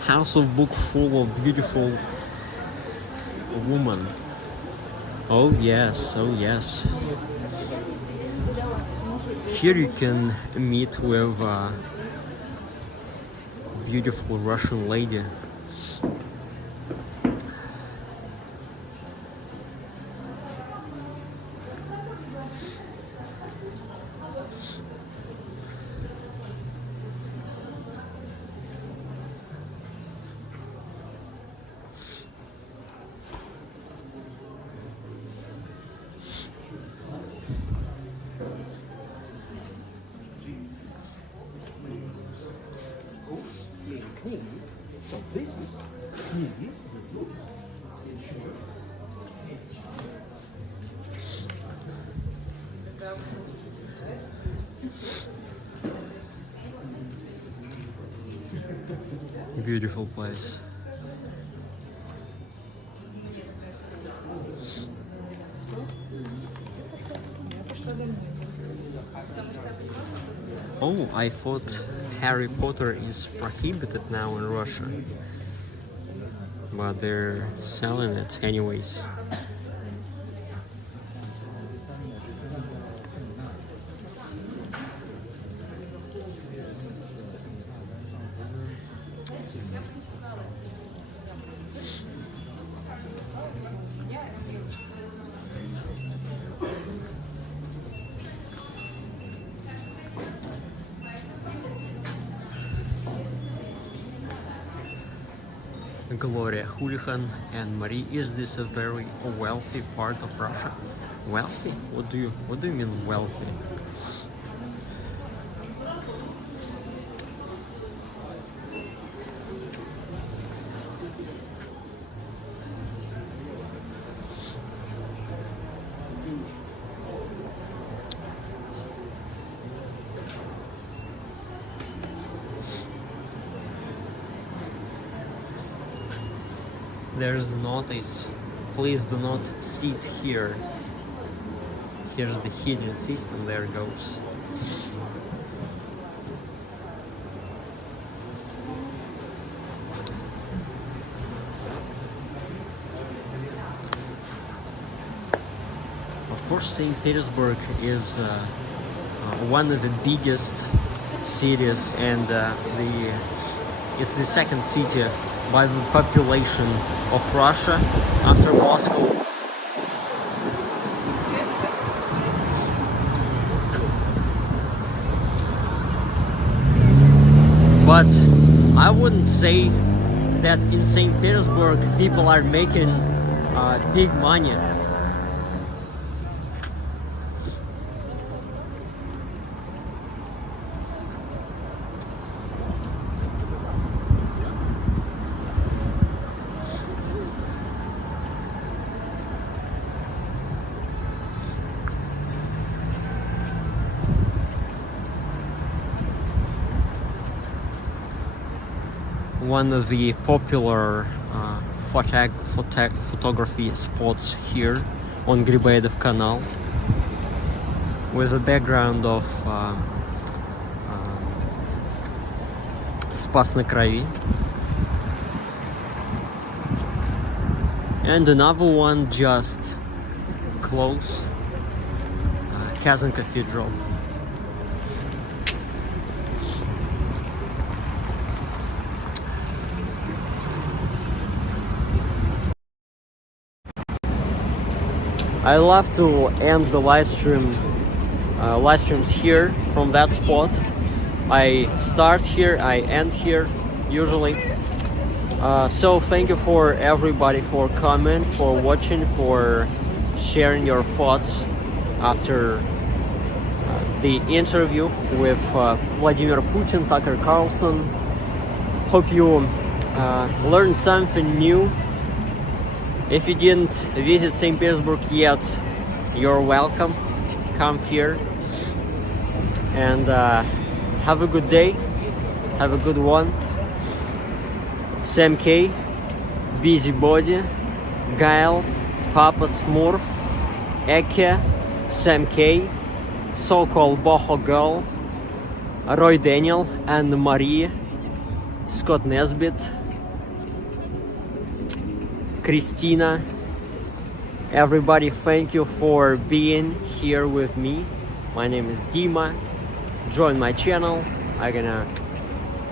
House of Book full of beautiful women. Oh yes, oh yes. Here you can meet with a beautiful Russian lady. Beautiful place. Oh, I thought Harry Potter is prohibited now in Russia, but they're selling it anyways. Gloria Hoolihan and Marie, is this a very wealthy part of Russia? Wealthy? What do you mean wealthy? There's a notice. Please do not sit here. Here's the heating system. There it goes. Of course, St. Petersburg is one of the biggest cities, and it's the second city by the population of Russia after Moscow. But I wouldn't say that in St. Petersburg people are making big money. One of the popular photography spots here on Griboyedov Canal, with a background of Spас на Крови, and another one just close, Kazan Cathedral. I love to end the livestreams here from that spot. I start here, I end here usually. So thank you for everybody for coming, for watching, for sharing your thoughts after the interview with Vladimir Putin, Tucker Carlson. Hope you learned something new. If you didn't visit St. Petersburg yet, you're welcome. Come here and have a good day. Have a good one. Sam K, Busybody, Gail, Papa Smurf, Eke, Sam K, so-called Boho Girl, Roy Daniel and Marie, Scott Nesbitt, Christina. Everybody, thank you for being here with me. My name is Dima. Join my channel. I'm gonna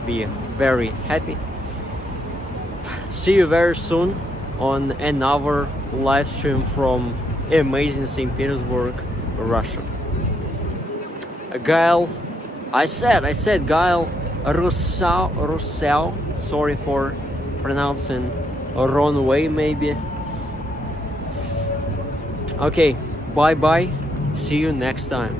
be very happy. See you very soon on another live stream from amazing St. Petersburg, Russia. Gail, I said Gail Rousseau. Sorry for pronouncing wrong way maybe. Okay, bye bye. See you next time.